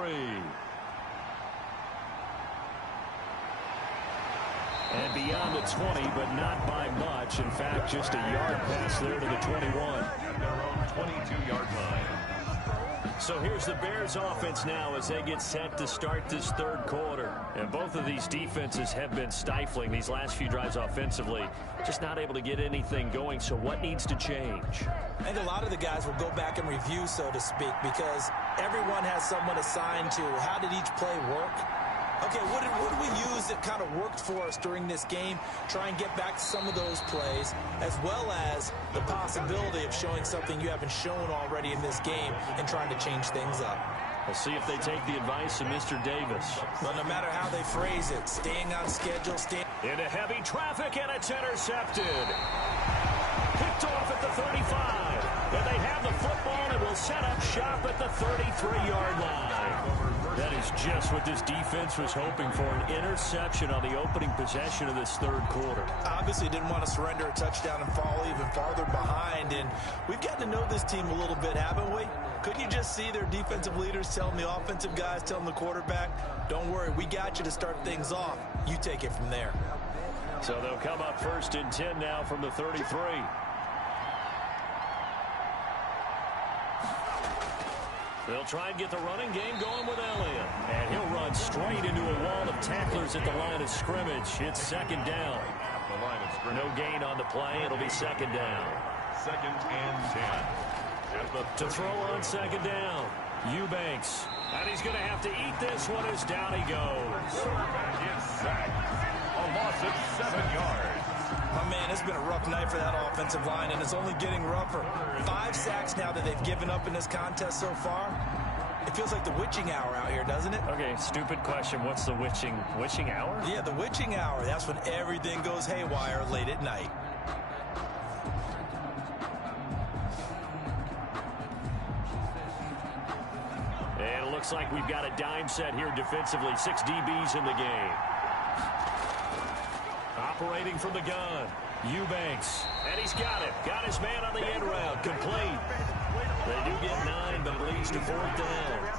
And beyond the 20, but not by much. In fact, just a yard pass there to the 21. At their own 22-yard line. So here's the Bears offense now as they get set to start this third quarter. And both of these defenses have been stifling these last few drives offensively. Just not able to get anything going, so what needs to change? I think a lot of the guys will go back and review, so to speak, because everyone has someone assigned to how did each play work. Okay, what did we use that kind of worked for us during this game? Try and get back to some of those plays, as well as the possibility of showing something you haven't shown already in this game and trying to change things up. We'll see if they take the advice of Mr. Davis. But no matter how they phrase it, staying on schedule, into heavy traffic, and it's intercepted. Picked off at the 35. And they have the football and will set up shop at the 33-yard line. That is just what this defense was hoping for, an interception on the opening possession of this third quarter. Obviously didn't want to surrender a touchdown and fall even farther behind, and we've gotten to know this team a little bit, haven't we? Couldn't you just see their defensive leaders telling the offensive guys, telling the quarterback, don't worry, we got you to start things off. You take it from there. So they'll come up 1st and 10 now from the 33. They'll try and get the running game going with Elliott. And he'll run straight into a wall of tacklers at the line of scrimmage. It's 2nd down. No gain on the play. It'll be 2nd down. 2nd and 10. To throw on 2nd down, Eubanks. And he's going to have to eat this one as down he goes. Is sacked. A loss of 7 yards. My man, it's been a rough night for that offensive line, and it's only getting rougher. 5 sacks now that they've given up in this contest so far. It feels like the witching hour out here, doesn't it? Okay, stupid question. What's the witching hour? Yeah, the witching hour. That's when everything goes haywire late at night. And it looks like we've got a dime set here defensively. 6 DBs in the game. Operating from the gun, Eubanks. And he's got it. Got his man on the end route. Complete. They do get 9, but it leads to 4th down.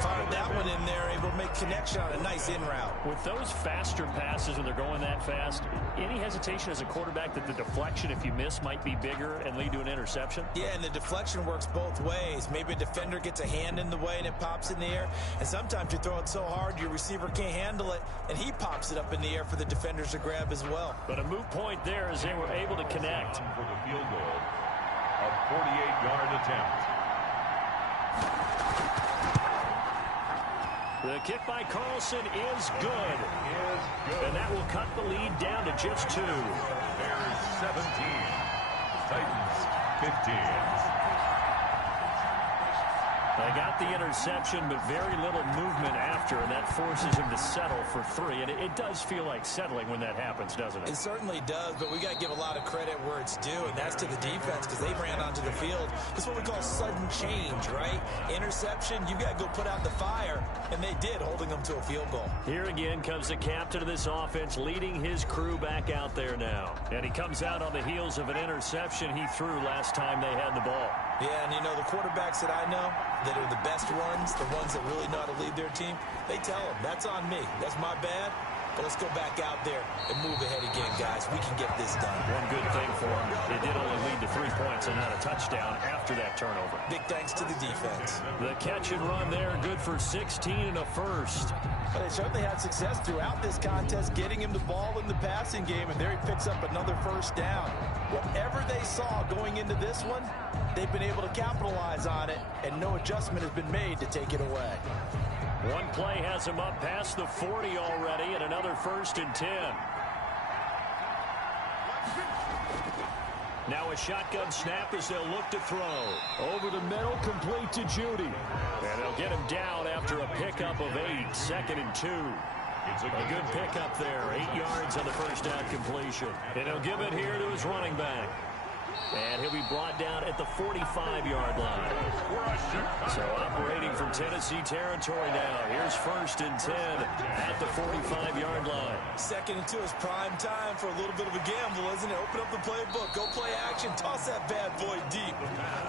Fired that one in there, able to make connection on a nice in route. With those faster passes when they're going that fast, any hesitation as a quarterback that the deflection, if you miss, might be bigger and lead to an interception? Yeah, and the deflection works both ways. Maybe a defender gets a hand in the way and it pops in the air. And sometimes you throw it so hard your receiver can't handle it, and he pops it up in the air for the defenders to grab as well. But a moot point there as they were able to connect. For the field goal, a 48-yard attempt. The kick by Carlson is good. And that will cut the lead down to just 2. Bears 17. Titans 15. They got the interception, but very little movement after, and that forces him to settle for 3. And it does feel like settling when that happens, doesn't it? It certainly does, but we got to give a lot of credit where it's due, and that's to the defense because they ran onto the field. It's what we call sudden change, right? Interception, you got to go put out the fire, and they did, holding them to a field goal. Here again comes the captain of this offense, leading his crew back out there now. And he comes out on the heels of an interception he threw last time they had the ball. Yeah, and you know, the quarterbacks that I know that are the best ones, the ones that really know how to lead their team, they tell them, that's on me. That's my bad. But let's go back out there and move ahead again, guys. We can get this done. One good thing for them, it did only lead to 3 points and not a touchdown after that turnover. Big thanks to the defense. The catch and run there, good for 16 and a first. But they certainly had success throughout this contest, getting him the ball in the passing game, and there he picks up another first down. Whatever they saw going into this one, they've been able to capitalize on it, and no adjustment has been made to take it away. One play has him up past the 40 already, and another 1st and 10. Now a shotgun snap as they'll look to throw. Over the middle, complete to Judy. And they'll get him down after a pickup of 8, 2nd and 2. It's a good pickup there, 8 yards on the first down completion. And he'll give it here to his running back. And he'll be brought down at the 45-yard line. So operating from Tennessee territory now. Here's 1st and 10 at the 45-yard line. 2nd and 2 is prime time for a little bit of a gamble, isn't it? Open up the playbook, go play action, toss that bad boy deep.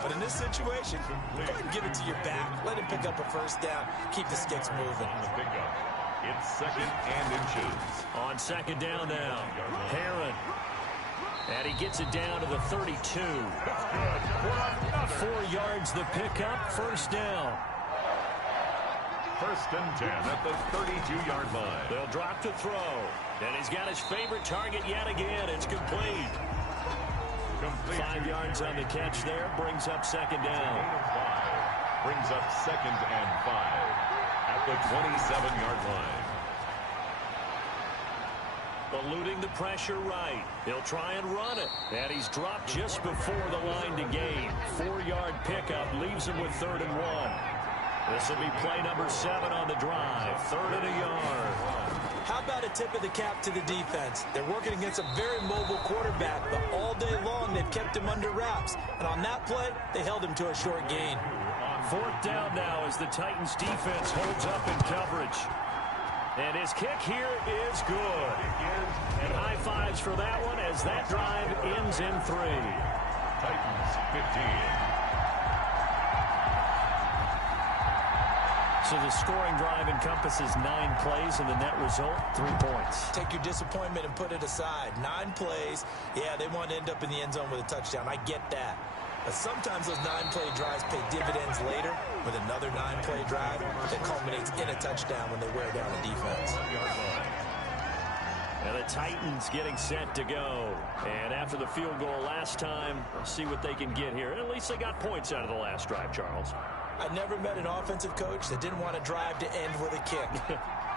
But in this situation, go ahead and give it to your back. Let him pick up a first down. Keep the sticks moving. It's 2nd and inches. On 2nd down now, Herron. And he gets it down to the 32. 4 yards the pickup, 1st down. 1st and 10 at the 32-yard line. They'll drop to throw. And he's got his favorite target yet again. It's complete. 5 yards on the catch there. Brings up 2nd down. Brings up 2nd and 5 at the 27-yard line. eluding the pressure right. He'll try and run it. And he's dropped just before the line to gain. 4-yard pickup leaves him with 3rd and 1. This will be play number 7 on the drive. 3rd and a yard. How about a tip of the cap to the defense? They're working against a very mobile quarterback, but all day long they've kept him under wraps. And on that play, they held him to a short gain. 4th down now as the Titans defense holds up in coverage. And his kick here is good. And high fives for that one as that drive ends in 3. Titans 15. So the scoring drive encompasses 9 plays, and the net result, 3 points. Take your disappointment and put it aside. 9 plays. Yeah, they want to end up in the end zone with a touchdown. I get that. But sometimes those 9-play drives pay dividends later with another 9-play drive that culminates in a touchdown when they wear down the defense. And the Titans getting set to go. And after the field goal last time, we'll see what they can get here. At least they got points out of the last drive, Charles. I never met an offensive coach that didn't want to drive to end with a kick.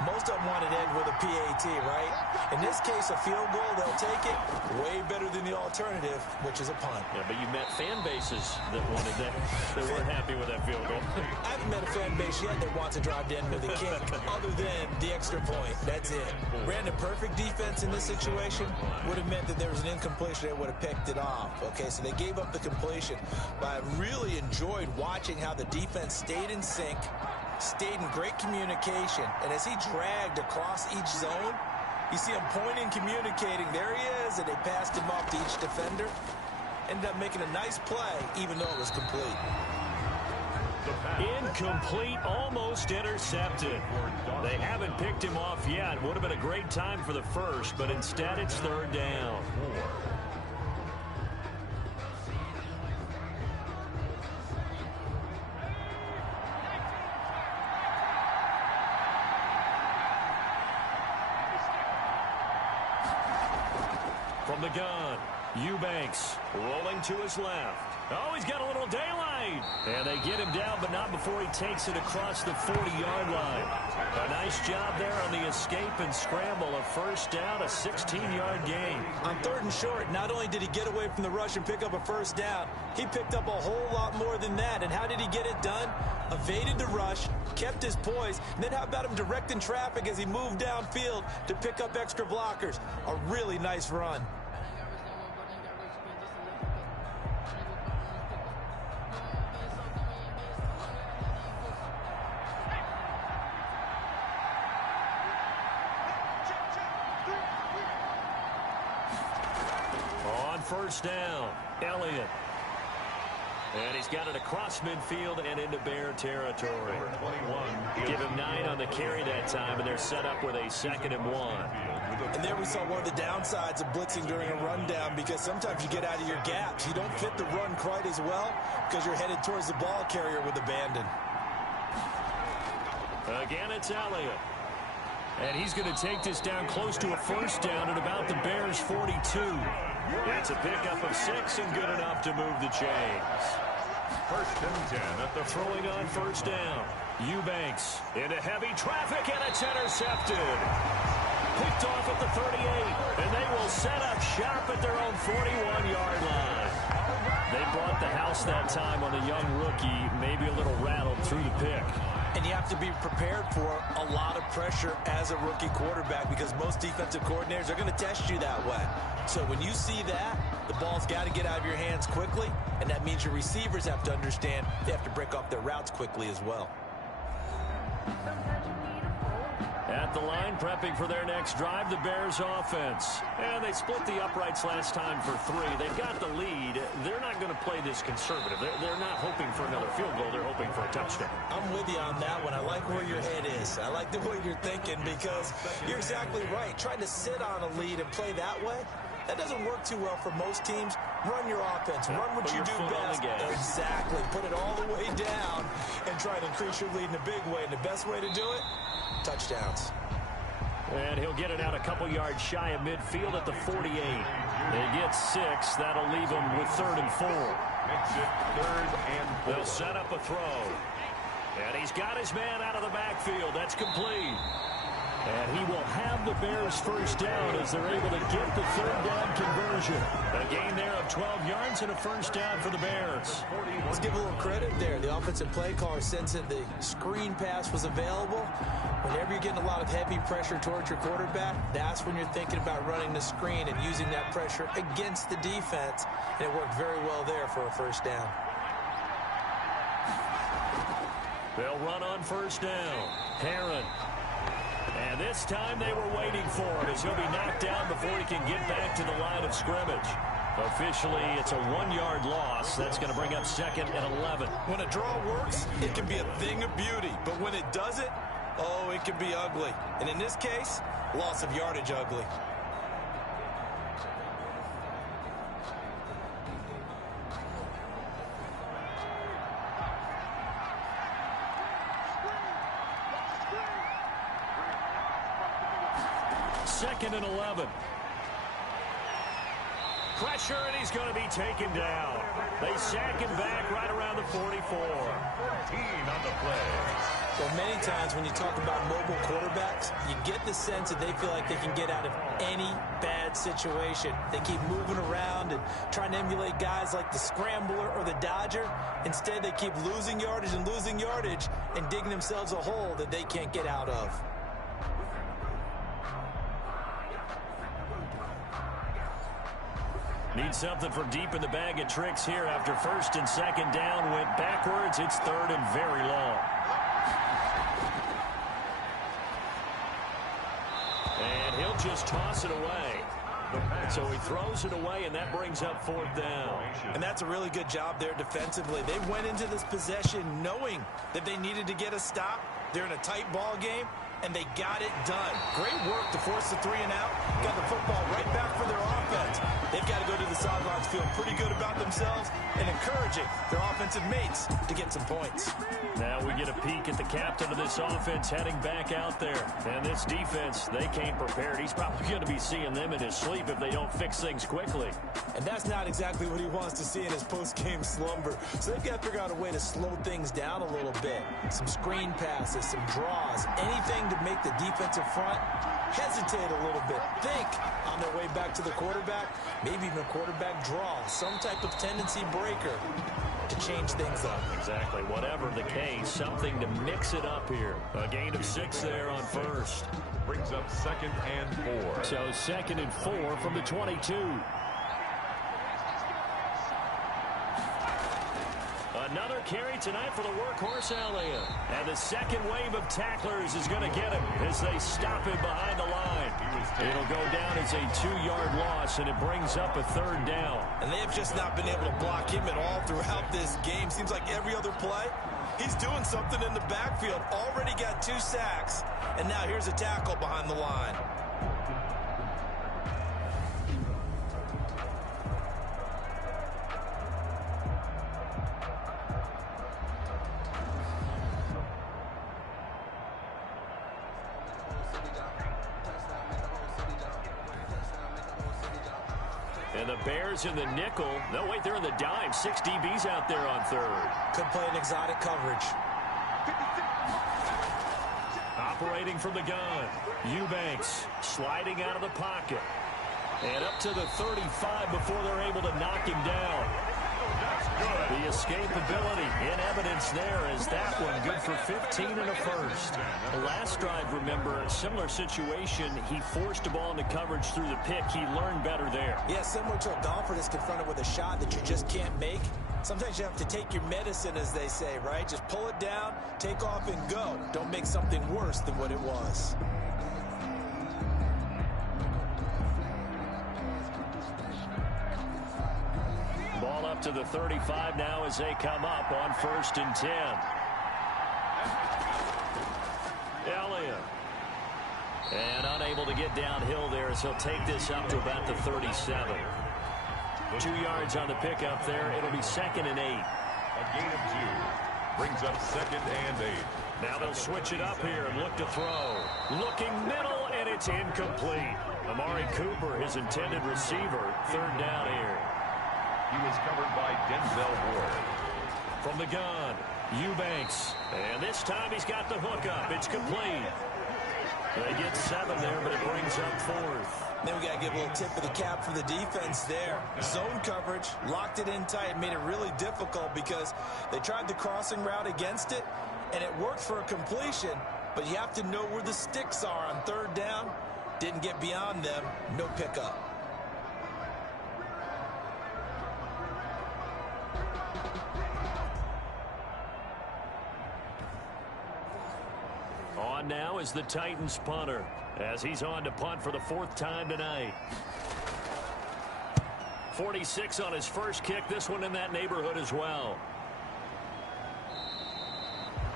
Most of them wanted to end with a PAT, right? In this case, a field goal, they'll take it. Way better than the alternative, which is a punt. Yeah, but you met fan bases that wanted that. They weren't happy with that field goal. I haven't met a fan base yet that wants to drive to end with a kick, other than the extra point. That's it. Ran the perfect defense in this situation would have meant that there was an incompletion. They would have picked it off. Okay, so they gave up the completion. But I really enjoyed watching how the defense stayed in sync, stayed in great communication, and as he dragged across each zone, you see him pointing, communicating. There he is, and they passed him off to each defender. Ended up making a nice play, even though it was complete. Incomplete, almost intercepted. They haven't picked him off yet. Would have been a great time for the first, but instead it's 3rd down. From the gun, Eubanks rolling to his left. Oh, he's got a little daylight. And they get him down, but not before he takes it across the 40-yard line. A nice job there on the escape and scramble. A 1st down, a 16-yard gain. On 3rd and short, not only did he get away from the rush and pick up a 1st down, he picked up a whole lot more than that. And how did he get it done? Evaded the rush, kept his poise, and then how about him directing traffic as he moved downfield to pick up extra blockers? A really nice run. On 1st down, Elliott. And he's got it across midfield and into Bear territory. Give him 9 on the carry that time, and they're set up with a 2nd and 1. And there we saw one of the downsides of blitzing during a rundown, because sometimes you get out of your gaps. You don't fit the run quite as well because you're headed towards the ball carrier with abandon. Again, it's Elliott. And he's going to take this down close to a 1st down at about the Bears' 42. It's a pickup of 6 and good enough to move the chains. 1st and 10 at the throwing on 1st down. Eubanks into heavy traffic, and it's intercepted. Picked off at the 38, and they will set up shop at their own 41-yard line. They brought the house that time on a young rookie, maybe a little rattled through the pick. And you have to be prepared for a lot of pressure as a rookie quarterback, because most defensive coordinators are going to test you that way. So when you see that, the ball's got to get out of your hands quickly, and that means your receivers have to understand they have to break off their routes quickly as well. At the line, prepping for their next drive, the Bears offense. And they split the uprights last time for 3. They've got the lead. They're not going to play this conservative. They're not hoping for another field goal. They're hoping for a touchdown. I'm with you on that one. I like where your head is. I like the way you're thinking, because you're exactly right. Trying to sit on a lead and play that way, that doesn't work too well for most teams. Run your offense. Run what you do best. Exactly. Put it all the way down and try to increase your lead in a big way. And the best way to do it, touchdowns. And he'll get it out a couple yards shy of midfield at the 48. They get 6. That'll leave him with 3rd and 4. Makes it 3rd and 4. They'll set up a throw. And he's got his man out of the backfield. That's complete. And he will have the Bears first down as they're able to get the third down conversion. A gain there of 12 yards and a first down for the Bears. Let's give a little credit there. The offensive play caller sensed that the screen pass was available. Whenever you're getting a lot of heavy pressure towards your quarterback, that's when you're thinking about running the screen and using that pressure against the defense. And it worked very well there for a first down. They'll run on first down. Herron. And this time they were waiting for him as he'll be knocked down before he can get back to the line of scrimmage. Officially, it's a 1-yard loss. That's going to bring up second and 11. When a draw works, it can be a thing of beauty. But when it doesn't, oh, it can be ugly. And in this case, loss of yardage ugly. Second and 11. Pressure, and he's going to be taken down. They sack him back right around the 44. 14 on the play. Well, many times when you talk about mobile quarterbacks, you get the sense that they feel like they can get out of any bad situation. They keep moving around and trying to emulate guys like the Scrambler or the Dodger. Instead, they keep losing yardage and digging themselves a hole that they can't get out of. Need something from deep in the bag of tricks here after first and second down went backwards. It's third and very long. And he'll just toss it away. So he throws it away, and that brings up fourth down. And that's a really good job there defensively. They went into this possession knowing that they needed to get a stop. They're in a tight ball game, and they got it done. Great work to force the 3 and out. Got the football right back for their offense. They've got to go to the sidelines feeling pretty good about themselves and encouraging their offensive mates to get some points. Now we get a peek at the captain of this offense heading back out there. And this defense, they came prepared. He's probably going to be seeing them in his sleep if they don't fix things quickly. And that's not exactly what he wants to see in his post-game slumber. So they've got to figure out a way to slow things down a little bit. Some screen passes, some draws, anything to make the defensive front hesitate a little bit. Think on their way back to the quarterback, maybe even a quarterback draw, some type of tendency breaker to change things up. Exactly. Whatever the case, something to mix it up here. A gain of 6 there on first. Brings up second and 4. So second and 4 from the 22. Another carry tonight for the workhorse Elliott. And the second wave of tacklers is going to get him as they stop him behind the line. It'll go down as a 2-yard loss, and it brings up a third down. And they have just not been able to block him at all throughout this game. Seems like every other play, he's doing something in the backfield. Already got 2 sacks, and now here's a tackle behind the line. And the Bears in the nickel. No, wait, they're in the dime. 6 DBs out there on third. Could play an exotic coverage. Operating from the gun. Eubanks sliding out of the pocket. And up to the 35 before they're able to knock him down. The escapability in evidence there as that one good for 15 and a first. The last drive, remember, similar situation. He forced a ball into coverage through the pick. He learned better there. Yeah, similar to a golfer that's confronted with a shot that you just can't make. Sometimes you have to take your medicine, as they say, right? Just pull it down, take off, and go. Don't make something worse than what it was. Ball up to the 35 now as they come up on first and 10. Elliott. And unable to get downhill there, so he'll take this up to about the 37. 2 yards on the pickup there. It'll be second and 8. A gain of 2. Brings up second and 8. Now they'll switch it up here and look to throw. Looking middle, and it's incomplete. Amari Cooper, his intended receiver. Third down here. He was covered by Denzel Ward. From the gun, Eubanks. And this time he's got the hook up. It's complete. They get 7 there, but it brings up 4th. Then we got to give a little tip of the cap for the defense there. Zone coverage, locked it in tight, made it really difficult because they tried the crossing route against it, and it worked for a completion, but you have to know where the sticks are on 3rd down. Didn't get beyond them, no pickup. On now is the Titans punter, as he's on to punt for the 4th time tonight. 46 on his first kick, this one in that neighborhood as well.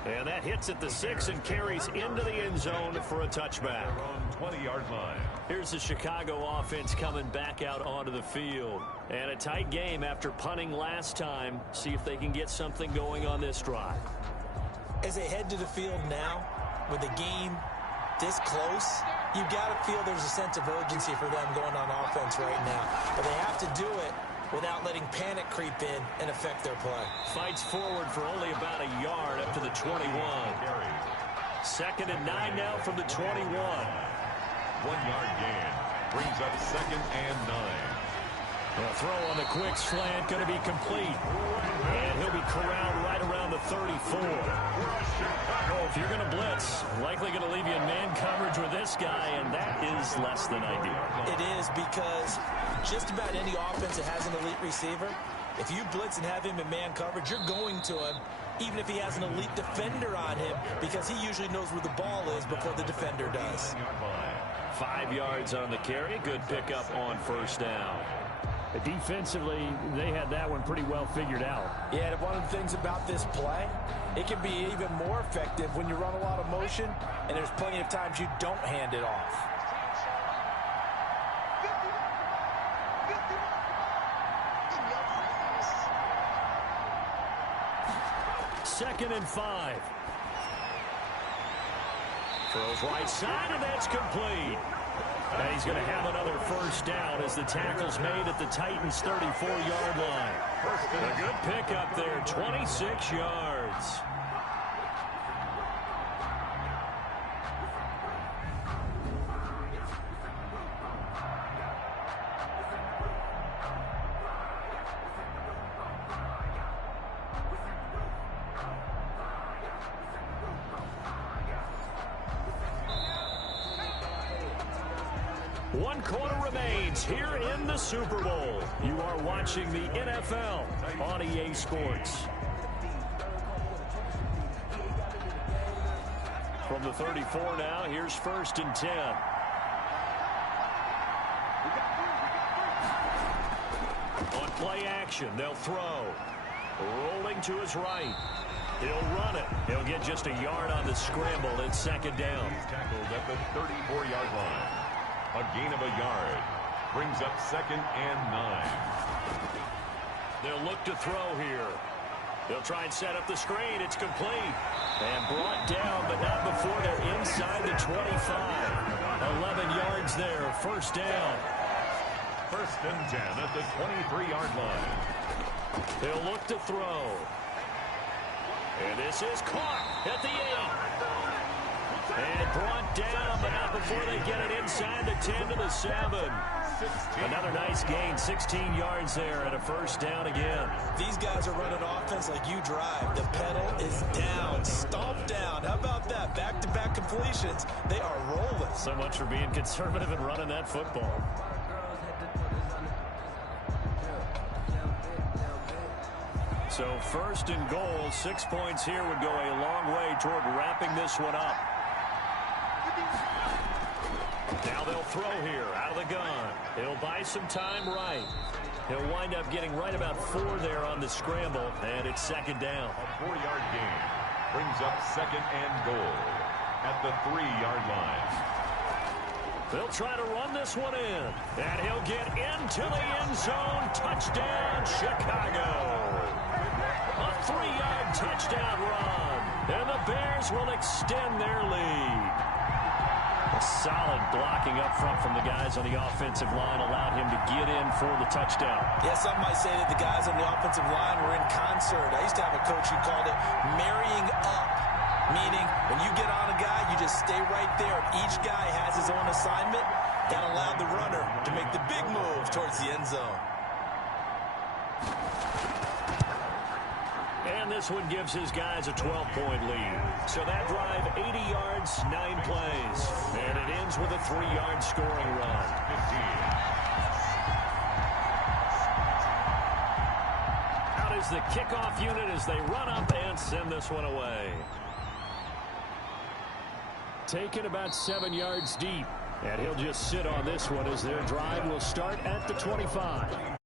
And that hits at the 6 and carries into the end zone for a touchback. On 20-yard line. Here's the Chicago offense coming back out onto the field. And a tight game after punting last time. See if they can get something going on this drive. As they head to the field now, with the game this close, you've got to feel there's a sense of urgency for them going on offense right now. But they have to do it without letting panic creep in and affect their play. Fights forward for only about a yard up to the 21. 2nd and 9 now from the 21. 1-yard gain. Brings up 2nd and 9. The throw on the quick slant going to be complete. And he'll be corralled right around the 34. Oh, if you're going to blitz, likely going to leave you in man coverage with this guy, and that is less than ideal. It is, because just about any offense that has an elite receiver, if you blitz and have him in man coverage, you're going to him, even if he has an elite defender on him, because he usually knows where the ball is before the defender does. 5 yards on the carry. Good pickup on 1st down. Defensively, they had that one pretty well figured out. Yeah, and one of the things about this play, it can be even more effective when you run a lot of motion, and there's plenty of times you don't hand it off. Second and 5. Throws right side, and that's complete. And he's going to have another 1st down as the tackle's made at the Titans' 34-yard line. A good pickup there, 26 yards. One quarter remains here in the Super Bowl. You are watching the NFL on EA Sports. From the 34 now, here's 1st and 10. On play action, they'll throw. Rolling to his right. He'll run it. He'll get just a yard on the scramble. It's 2nd down. He's tackled at the 34-yard line. A gain of a yard. Brings up 2nd and 9. They'll look to throw here. They'll try and set up the screen. It's complete. And brought down, but not before they're inside the 25. 11 yards there. 1st down. 1st and 10 at the 23-yard line. They'll look to throw. And this is caught at the 8. And brought down, but not before they get it inside the 10 to the 7. Another nice gain, 16 yards there, and a 1st down again. These guys are running offense like you drive. The pedal is down, stomp down. How about that? Back-to-back completions. They are rolling. So much for being conservative and running that football. So 1st and goal, 6 points here would go a long way toward wrapping this one up. Now they'll throw here out of the gun. He'll buy some time right. He'll wind up getting right about 4 there on the scramble, and it's 2nd down. A 4-yard gain brings up 2nd and goal at the 3-yard line. They'll try to run this one in, and he'll get into the end zone. Touchdown, Chicago. A 3-yard touchdown run, and the Bears will extend their lead. A solid blocking up front from the guys on the offensive line allowed him to get in for the touchdown. Yeah, some might say that the guys on the offensive line were in concert. I used to have a coach who called it marrying up Meaning, when you get on a guy, you just stay right there. Each guy has his own assignment. That allowed the runner to make the big move towards the end zone. And this one gives his guys a 12-point lead. So that drive, 80 yards, 9 plays. And it ends with a 3-yard scoring run. 15. Out is the kickoff unit as they run up and send this one away. Taken about 7 yards deep. And he'll just sit on this one as their drive will start at the 25.